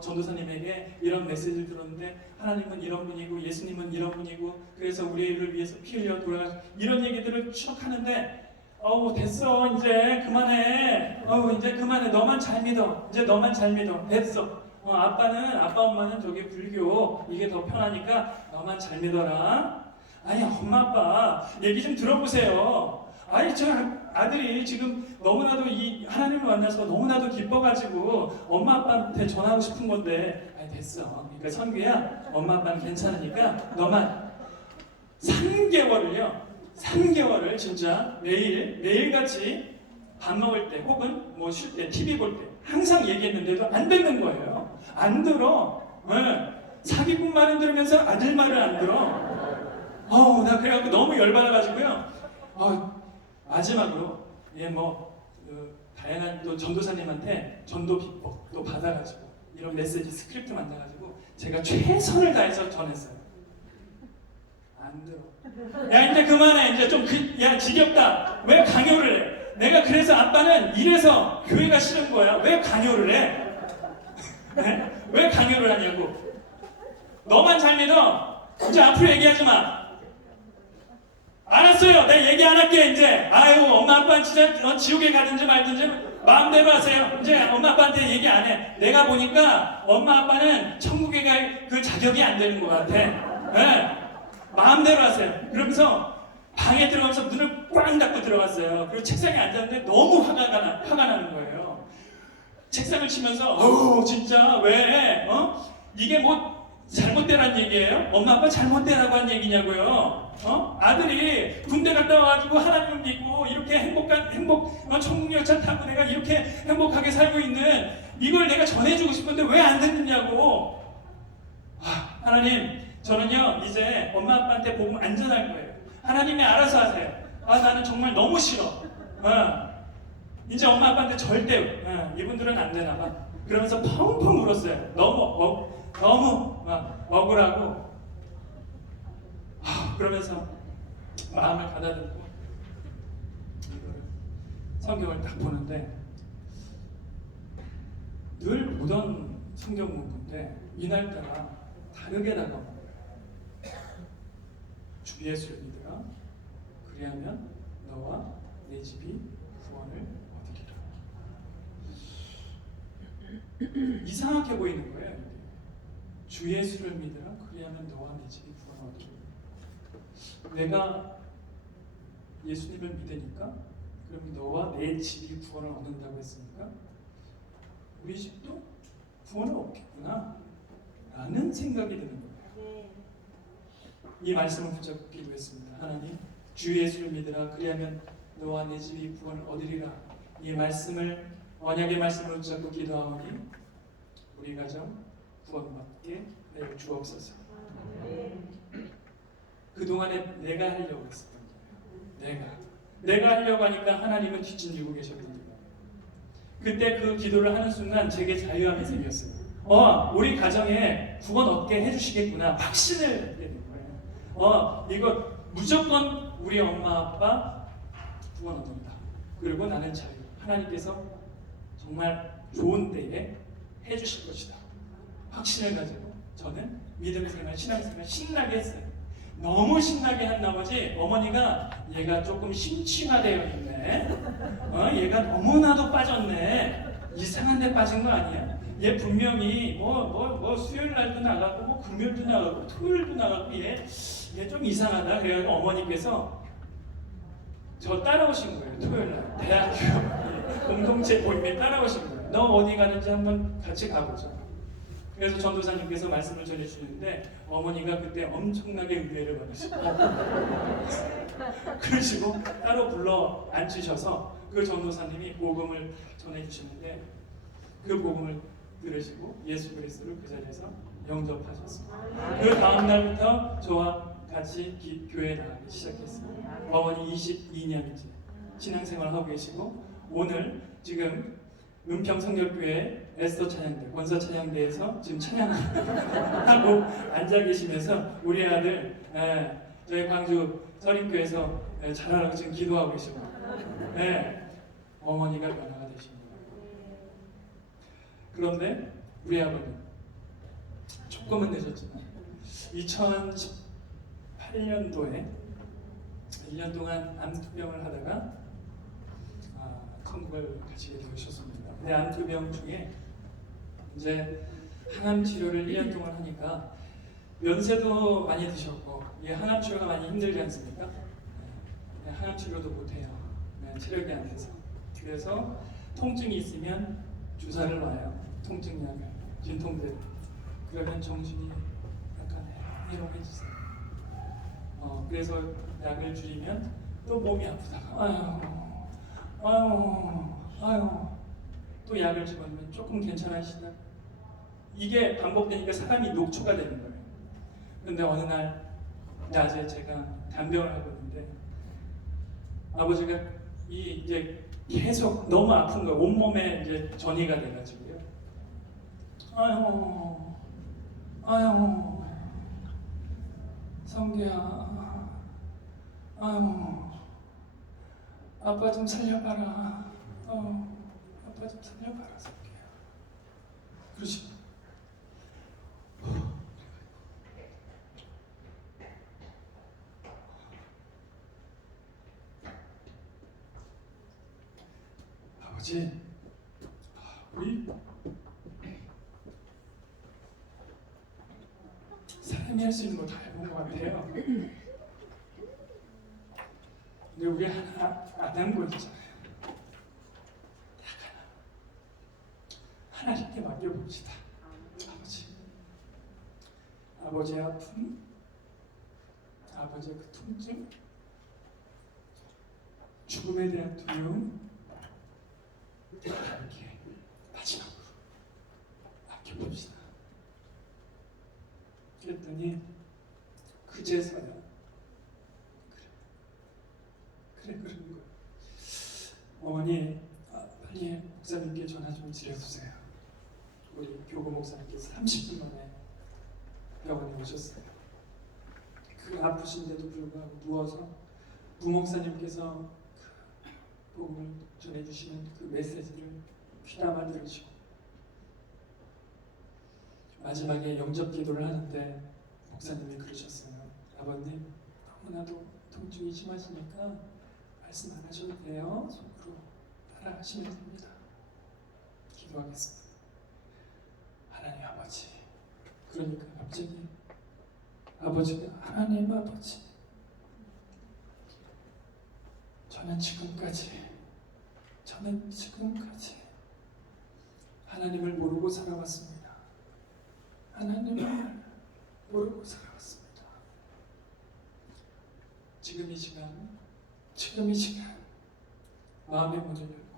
전도사님에게 이런 메시지를 들었는데 하나님은 이런 분이고 예수님은 이런 분이고 그래서 우리를 위해서 피 흘려 돌아가시 이런 얘기들을 쭉 하는데 됐어 이제 그만해 이제 그만해 너만 잘 믿어 이제 너만 잘 믿어 됐어 아빠 엄마는 저기 불교 이게 더 편하니까 너만 잘 믿어라. 아니 엄마 아빠 얘기 좀 들어보세요. 아니 저 아들이 지금 너무나도 이 하나님을 만나서 너무나도 기뻐가지고 엄마 아빠한테 전하고 싶은 건데 아니 됐어. 그러니까 선규야 엄마 아빠는 괜찮으니까 너만 3개월을 진짜 매일같이 밥 먹을 때 혹은 뭐 쉴 때 TV 볼 때 항상 얘기했는데도 안 듣는 거예요. 안 들어. 사기꾼 말은 들으면서 아들 말을 안 들어. 나 그래갖고 너무 열받아가지고요. 마지막으로 다양한 또 전도사님한테 전도 비법 또 받아가지고 이런 메시지 스크립트 만나가지고 제가 최선을 다해서 전했어요. 안 들어. 야 이제 그만해. 이제 좀 야 지겹다. 왜 강요를 해? 내가 그래서 아빠는 이래서 교회가 싫은 거야. 왜 강요를 해? 네? 왜 강요를 하냐고. 너만 잘 믿어. 이제 앞으로 얘기하지 마. 알았어요. 내가 얘기 안 할게 이제. 아유 엄마 아빠는 진짜 지옥에 가든지 말든지 마음대로 하세요. 이제 엄마 아빠한테 얘기 안 해. 내가 보니까 엄마 아빠는 천국에 갈 그 자격이 안 되는 것 같아. 네. 마음대로 하세요. 그러면서 방에 들어가면서 문을 꽝 닫고 들어갔어요. 그리고 책상에 앉았는데 너무 화가 나는 거예요. 책상을 치면서 진짜 왜 이게 뭐 잘못되란 얘기예요? 엄마 아빠 잘못되라고 한 얘기냐고요? 아들이 군대 갔다 와가지고 하나님을 믿고 이렇게 천국 열차 타고 내가 이렇게 행복하게 살고 있는 이걸 내가 전해주고 싶은데 왜 안 듣느냐고. 하나님 저는요 이제 엄마 아빠한테 복음 안 전할 거예요. 하나님이 알아서 하세요. 나는 정말 너무 싫어. 이제 엄마 아빠한테 절대 이분들은 안 되나 봐. 그러면서 펑펑 울었어요. 너무 억울하고 그러면서 마음을 가다듬고 성경을 딱 보는데 늘 보던 성경 문구인데 이날따라 다르게 다가오는 거예요. 주 예수를 믿으라. 그리하면 너와 내 집이 구원을 얻으리라. 이상하게 보이는 거예요. 주 예수를 믿으라. 그리하면 너와 내 집이 구원을 얻으리라. 내가 예수님을 믿으니까 그럼 너와 내 집이 구원을 얻는다고 했으니까 우리 집도 구원을 얻겠구나 라는 생각이 드는 거예요. 이 말씀을 붙잡고 기도했습니다. 하나님 주 예수를 믿으라. 그리하면 너와 내 집이 구원을 얻으리라. 이 말씀을 언약의 말씀을 붙잡고 기도하오니 우리 가정 구원받게 내 주옵소서. 그동안에 내가 하려고 했었던 거예요. 내가 하려고 하니까 하나님은 뒷짐지고 계셨거든요. 그때 그 기도를 하는 순간 제게 자유함이 생겼어요. 우리 가정에 구원 얻게 해주시겠구나 확신을 갖게 된 거예요. 이거 무조건 우리 엄마 아빠 구원 얻는다. 그리고 나는 자유. 하나님께서 정말 좋은 때에 해주실 것이다. 확신을 가지고 저는 믿음의 생활, 신앙생활 신나게 했어요. 너무 신나게 한 나머지 어머니가 얘가 조금 심취화되어 있네. 얘가 너무나도 빠졌네. 이상한 데 빠진 거 아니야? 얘 분명히 뭐 수요일 날도 나가고 뭐 금요일도 나가고 토요일도 나가고 얘 좀 이상하다. 그래서 어머니께서 저 따라오신 거예요. 토요일 날 대학교 공동체 모임에 따라오신 거예요. 너 어디 가는지 한번 같이 가보자. 그래서 전도사님께서 말씀을 전해주시는데 어머니가 그때 엄청나게 은혜를 받으시고 그러시고 따로 불러 앉히셔서 그 전도사님이 복음을 전해주시는데 그 복음을 들으시고 예수 그리스도를 그 자리에서 영접하셨습니다. 그 다음 날부터 저와 같이 교회에 나가기 시작했어요. 어머니 22년째 신앙생활을 하고 계시고 오늘 지금 은평성결교회 에스더 찬양대, 권서 찬양대에서 지금 찬양하고 앉아 계시면서 우리 아들 저희 광주 서린교에서 잘하라고 지금 기도하고 계시고 어머니가 변화가 되신 거예요. 그런데 우리 아버님 조금은 늦었지만 2018년도에 1년 동안 암투병을 하다가 천국을 가시게 되셨습니다. 근데 암투병 중에 이제 항암 치료를 1년 동안 하니까 연세도 많이 드셨고 항암 치료가 많이 힘들지 않습니까? 항암 치료도 못해요. 체력이 안 돼서. 그래서 통증이 있으면 주사를 놔요. 통증약을, 진통제. 그러면 정신이 약간 해롱해지세요. 그래서 약을 줄이면 또 몸이 아프다가 아유 또 약을 집어넣으면 조금 괜찮아지시다. 이게 반복되니까 사람이 녹초가 되는 거예요. 근데 어느 날 낮에 제가 간병을 하고 있는데 아버지가 이제 계속 너무 아픈 거예요. 온몸에 이제 전이가 돼가지고요. 아유 성규야, 아유 아빠 좀 살려봐라. 아빠 좀 살려봐라, 성규야. 그러시. 아버지, 우리 사람이 할 수 있는 거 다 해본 것 같아요. 근데 우리 하나 안 한 거 있잖아요. 하나님께 맡겨봅시다. 아버지의 아픔, 아버지의 그 통증, 죽음에 대한 두려움, 함께 마지막으로 맡겨봅시다. 그랬더니 그제서야 그래 그러는 거예요. 어머니 빨리 목사님께 전화 좀 드려주세요. 우리 교구 목사님께서 30분 만에 병원에 오셨어요. 그 아프신데도 불구하고 누워서 부목사님께서 그 복음을 전해주시는 그 메시지를 귀담아 들으시고 마지막에 영접 기도를 하는데 목사님이 그러셨어요. 아버님 너무나도 통증이 심하시니까 말씀 안 하셔도 돼요. 속으로 따라하시면 됩니다. 기도하겠습니다. 하나님 아버지, 그러니까 갑자기 아버지가 하나님 아버지, 저는 지금까지 하나님을 모르고 살아왔습니다. 하나님을 모르고 살아왔습니다. 지금 이 시간 마음의 문을 열고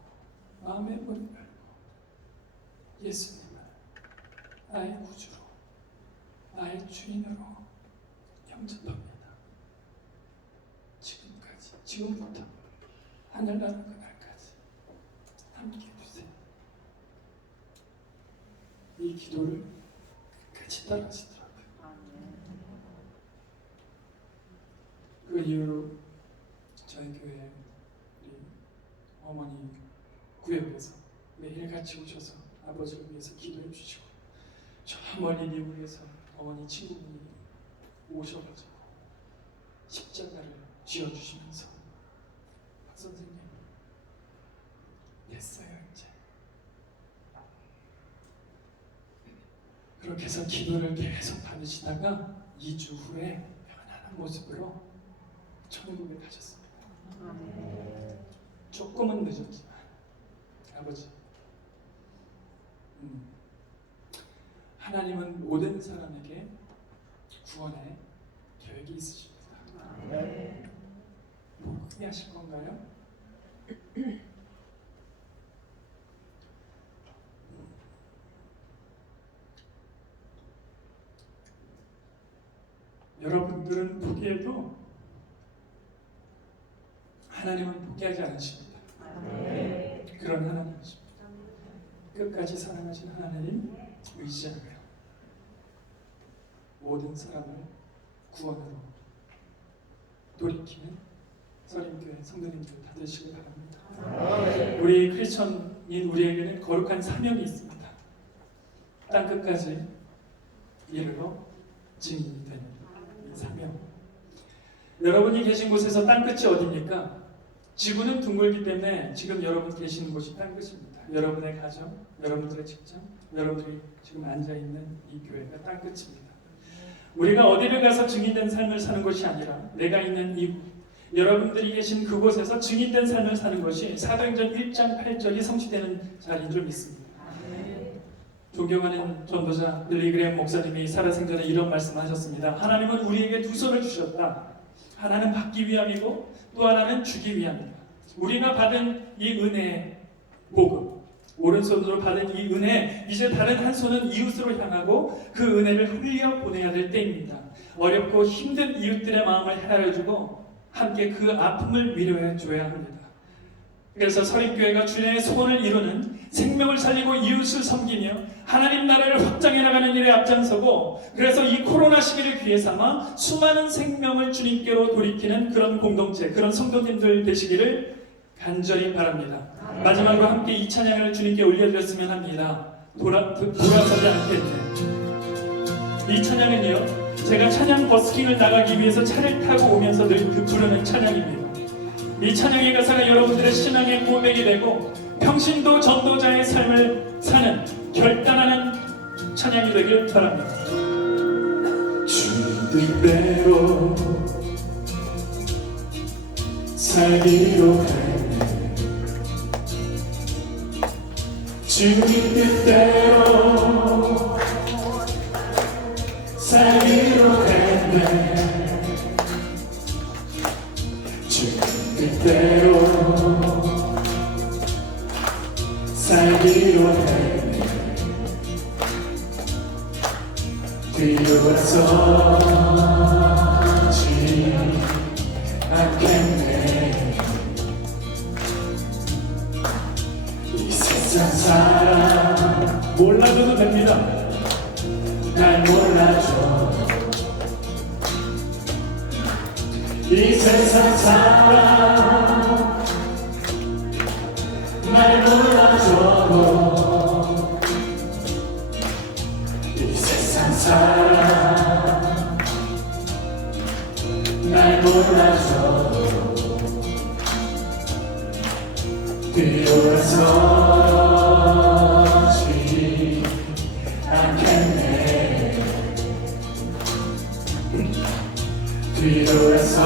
예수님을 나의 구주로, 나의 주인으로 영접합니다. 지금부터 하늘나라 그날까지 함께 해주세요. 이 기도를 끝까지 따라하시더라고요. 그 이후로 저희 교회 우리 어머니 구역에서 매일 같이 오셔서 아버지를 위해서 기도해 주시고 저 멀리 미국에서 어머니 친구분이 오셔가지고 십자가를 쥐어주시면서 박 선생님 됐어요 이제. 그렇게 해서 기도를 계속 받으시다가 2주 후에 편안한 모습으로 천국에 가셨습니다. 조금은 늦었지만 아버지 하나님은 모든 사람에게 구원의 계획이 있으십니다. 뭐 크게 하실 건가요? 여러분들은 포기해도 하나님은 포기하지 않으십니다. 그런 하나님이십니다. 끝까지 사랑하신 하나님 의지하며 모든 사람을 구원으로 돌이키는 서림교회 성도님들 다 되시길 바랍니다. 우리 크리스천인 우리에게는 거룩한 사명이 있습니다. 땅끝까지 이르러 증인이 되는 이 사명. 여러분이 계신 곳에서 땅끝이 어디입니까? 지구는 둥글기 때문에 지금 여러분 계시는 곳이 땅끝입니다. 여러분의 가정, 여러분들의 직장, 여러분들이 지금 앉아있는 이 교회가 땅끝입니다. 우리가 어디를 가서 증인된 삶을 사는 것이 아니라 내가 있는 이 여러분들이 계신 그곳에서 증인된 삶을 사는 것이 사도행전 1장 8절이 성취되는 자리인 줄 믿습니다. 존경하는 전도자 빌리 그레이엄 목사님이 살아생전에 이런 말씀하셨습니다. 하나님은 우리에게 두 손을 주셨다. 하나는 받기 위함이고 또 하나는 주기 위함이다. 우리가 받은 이 은혜의 복음, 오른손으로 받은 이 은혜, 이제 다른 한 손은 이웃으로 향하고 그 은혜를 흘려 보내야 될 때입니다. 어렵고 힘든 이웃들의 마음을 헤아려주고 함께 그 아픔을 위로해 줘야 합니다. 그래서 서림교회가 주님의 소원을 이루는 생명을 살리고 이웃을 섬기며 하나님 나라를 확장해 나가는 일에 앞장서고, 그래서 이 코로나 시기를 기회 삼아 수많은 생명을 주님께로 돌이키는 그런 공동체, 그런 성도님들 되시기를 간절히 바랍니다. 마지막으로 함께 이 찬양을 주님께 올려드렸으면 합니다. 돌아서지 않겠네. 이 찬양은요, 제가 찬양 버스킹을 나가기 위해서 차를 타고 오면서 늘 부르는 찬양입니다. 이 찬양의 가사가 여러분들의 신앙의 고백이 되고 평신도 전도자의 삶을 사는 결단하는 찬양이 되길 바랍니다. 주님 뜻대로 살기로 했네. 주님 뜻대로 살기로 했네. 주님 뜻대로 살기로 했네. 뒤돌아서지 않겠네. 이 세상 사람 몰라줘도 됩니다. 날 몰라줘. 이 세상 사람 날 몰라줘도, 이 세상 사람 날 몰라줘도 뒤돌아서지 않겠네. 뒤돌아서지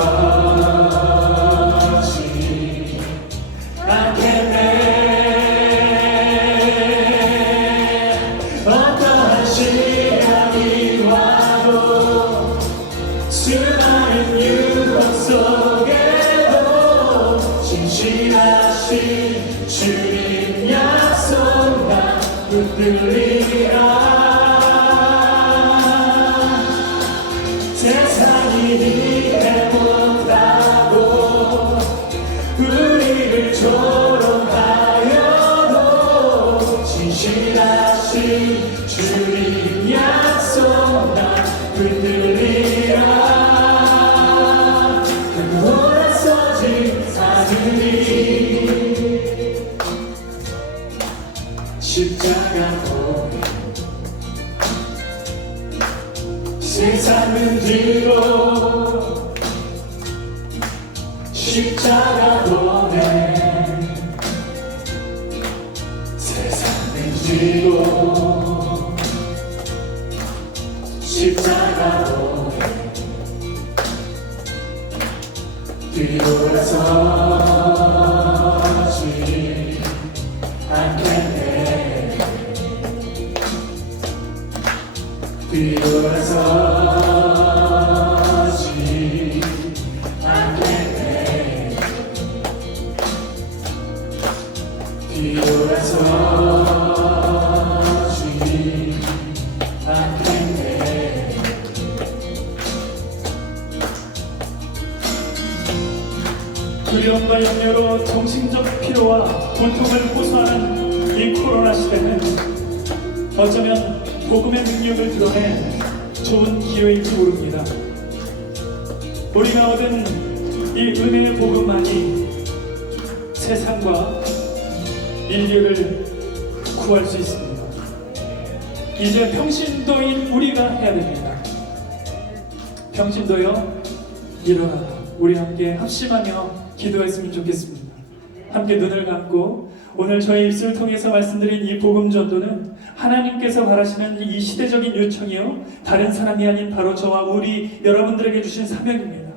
않겠네. 어떠한 시련이 와도 수많은 유혹 속에도 신실하신 주님 약속 난 붙들리라. 세상이 이해 못하고 우리를 조롱하여도 진실하신 주님 약속 난 붙들리라. 돌아서지 않으리. 십자가 보내 세상은 뒤로, 십자가 보내 세상은 뒤로, 십자가 보내 뒤돌아서지 않겠네. 뒤돌아서지 않겠네. 뒤돌아서지 않겠네. 두려움과 염려로 정신적 피로와 고통을 호소하는 이 코로나 시대는 어쩌면 복음의 능력을 드러내 좋은 기회일지 모릅니다. 우리가 얻은 이 은혜의 복음만이 세상과 인류를 구할 수 있습니다. 이제 평신도인 우리가 해야 됩니다. 평신도여 일어나라. 우리 함께 합심하며 기도했으면 좋겠습니다. 함께 눈을 감고 오늘 저희 입술을 통해서 말씀드린 이 복음 전도는 하나님께서 바라시는 이 시대적인 요청이요 다른 사람이 아닌 바로 저와 우리 여러분들에게 주신 사명입니다.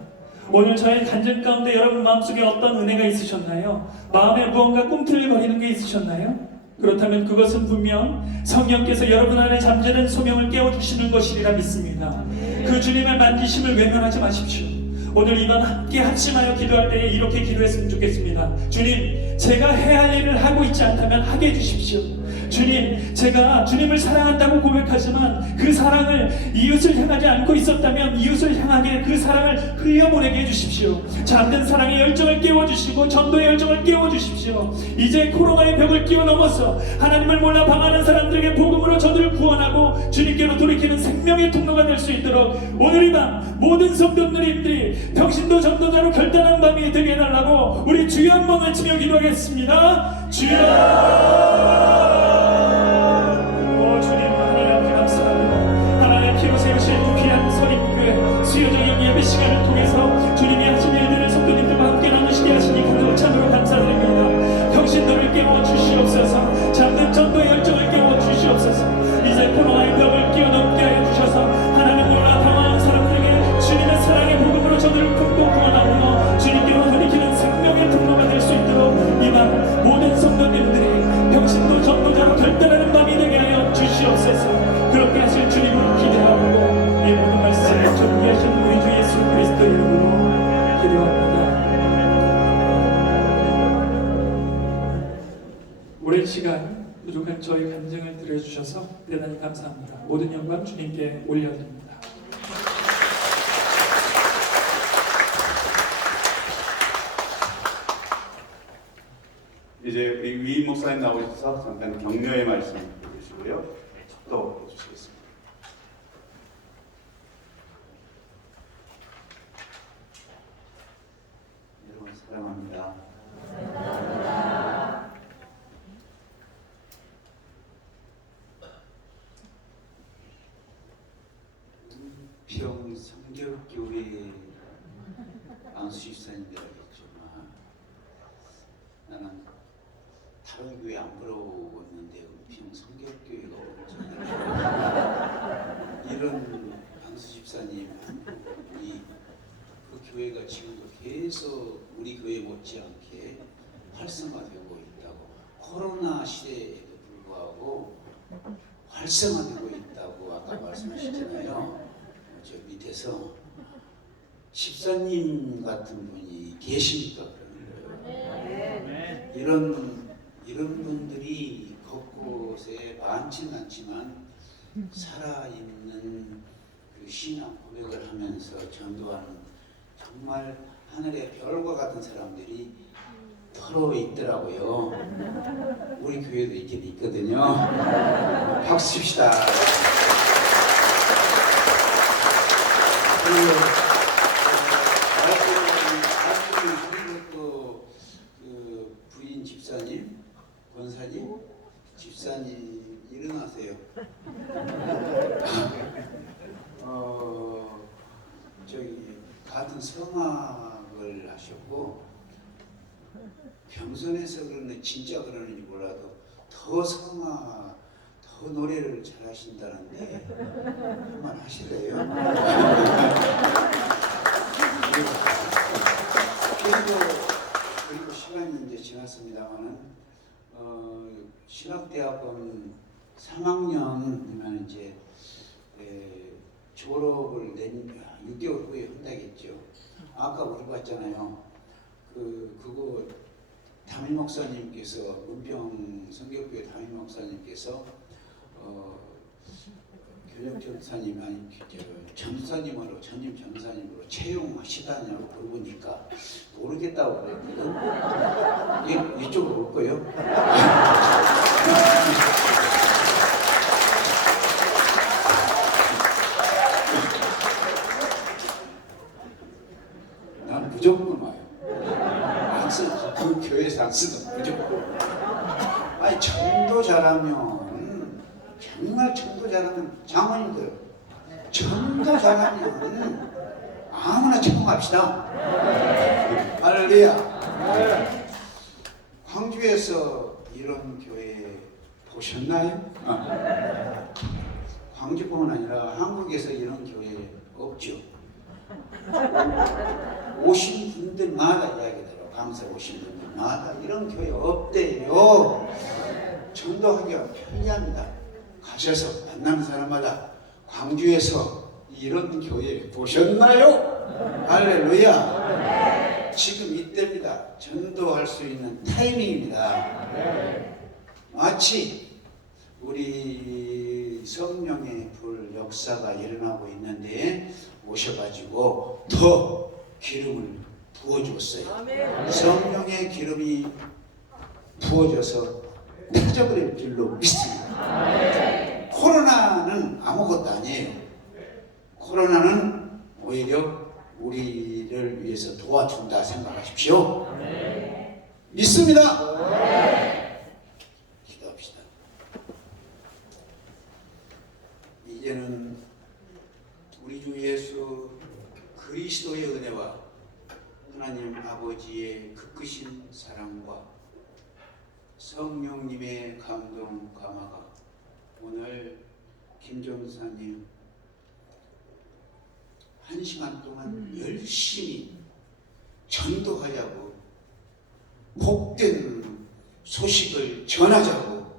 오늘 저의 간증 가운데 여러분 마음속에 어떤 은혜가 있으셨나요? 마음에 무언가 꿈틀거리는 게 있으셨나요? 그렇다면 그것은 분명 성령께서 여러분 안에 잠재된 소명을 깨워주시는 것이리라 믿습니다. 그 주님의 만지심을 외면하지 마십시오. 오늘 이번 함께 합심하여 기도할 때에 이렇게 기도했으면 좋겠습니다. 주님, 제가 해야 할 일을 하고 있지 않다면 하게 해주십시오. 주님, 제가 주님을 사랑한다고 고백하지만 그 사랑을 이웃을 향하지 않고 있었다면 이웃을 향하게 그 사랑을 흘려보내게 해주십시오. 잠든 사랑의 열정을 깨워주시고 전도의 열정을 깨워주십시오. 이제 코로나의 벽을 뛰어넘어서 하나님을 몰라 방하는 사람들에게 복음으로 저들을 구원하고 주님께로 돌이키는 생명의 통로가 될 수 있도록 오늘 이 밤 모든 성도님들이 평신도 전도자로 결단한 밤이 되게 해달라고 우리 주여 한번 외치며 기도하겠습니다. 주여! 주님, 하나님 아버지 감사합니다. 하나님의 피로 세우신 귀한 선임교회 수요적인 예배 시간을 통해서 주님이 하신 일들을 성도님들과 함께 나누시게 하시니 그 참으로 감사드립니다. 평신도를 깨워 주시옵소서. 잠든 전도의 열정을 깨워 주시옵소서. 이제 코로나의 벽을 뛰어넘게 하여 주셔서 하나님 몰라 당황한 사람들에게 주님의 사랑의 복음으로 저들을 품고 구원하며 주님께로 돌이키는 생명의 통로가 될 수 있도록 이만 모든 성도님들이 평신도 전도자로 결단하는 밤이 되게 하여 주시옵소서. 그렇게 하실 주님을 기대하고 이 모든 말씀을 존귀하신 우리 주 예수 그리스도 이름으로 기도합니다. 오랜 시간 부족한 저희 간증을 들어주셔서 대단히 감사합니다. 모든 영광 주님께 올려드립니다. 이제 우리 위임 목사님 나오셔서 잠깐 격려의 말씀 해주시고요. 축도해 주시겠습니다. 여러분 사랑합니다. 평 성결교회 안수집사님들하겠지만 나는 다른 교회 안 부러웠는데 은평 성결교회가 없잖아요. 이런 안수집사님 그 교회가 지금도 계속 우리 교회 못지않게 활성화되고 있다고, 코로나 시대에도 불구하고 활성화되고 있다고 아까 말씀하셨잖아요. 저 밑에서 집사님 같은 분이 계십니까 그러는 거예요. 이런 분들이 곳곳에 많지는 않지만 살아있는 그 신앙 고백을 하면서 전도하는 정말 하늘의 별과 같은 사람들이 더러 있더라고요. 우리 교회도 있긴 있거든요. 박수 칩시다. 그리고 또 그 부인 집사님, 권사님, 집사님 일어나세요. 저기 같은 성악을 하셨고 겸손해서 그러는지 진짜 그러는지 몰라도 더 성악, 더 노래를 잘하신다는데 한번 하실래요? 그리고 시간이 이제 지났습니다만은 신학대학원 3학년이면 이제 졸업을 6개월 후에 한다겠죠. 아까 우리 봤잖아요. 그거 담임 목사님께서 은평 성결교회 담임 목사님께서 현역 전사님 아니 전사님으로 전임 전사님으로 채용하시다냐고 물어보니까 모르겠다고 그랬거든. 이쪽으로 올 거예요. 난 무조건 와요. 안 쓰, 그 교회에서 안 쓰던 무조건. 아니 전도 잘하면 정말 전도 잘하면 장모님들 전도 잘하면 아무나 채용합시다. 할렐루야. 광주에서 이런 교회 보셨나요? 광주뿐만 아니라 한국에서 이런 교회 없죠. 오신 분들마다 이야기대로 강사 오신 분들마다 이런 교회 없대요. 전도하기가 편리합니다. 가셔서 만나는 사람마다 광주에서 이런 교회 보셨나요? 할렐루야. 지금 이때입니다. 전도할 수 있는 타이밍입니다. 마치 우리 성령의 불 역사가 일어나고 있는데 오셔가지고 더 기름을 부어주었어요. 성령의 기름이 부어져서 터져버릴 줄로 믿습니다. 코로나는 아무것도 아니에요. 코로나는 오히려 우리를 위해서 도와준다 생각하십시오. 믿습니다. 기도합시다. 이제는 우리 주 예수 그리스도의 은혜와 하나님 아버지의 극크신 사랑과 성령님의 감동 감화가 오늘 김전사님 1시간 동안 열심히 전도하자고 복된 소식을 전하자고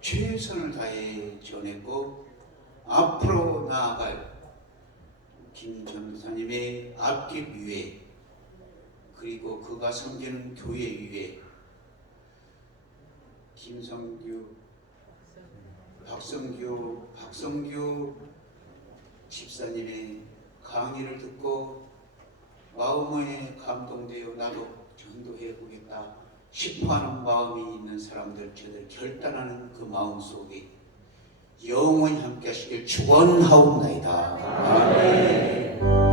최선을 다해 전했고 앞으로 나아갈 김 전사님의 앞길 위에 그리고 그가 섬기는 교회 위에 김성규, 박성규 집사님의 강의를 듣고 마음에 감동되어 나도 전도해 보겠다 싶어하는 마음이 있는 사람들, 저들 결단하는 그 마음 속에 영원히 함께 하시길 축원하옵나이다. 아멘.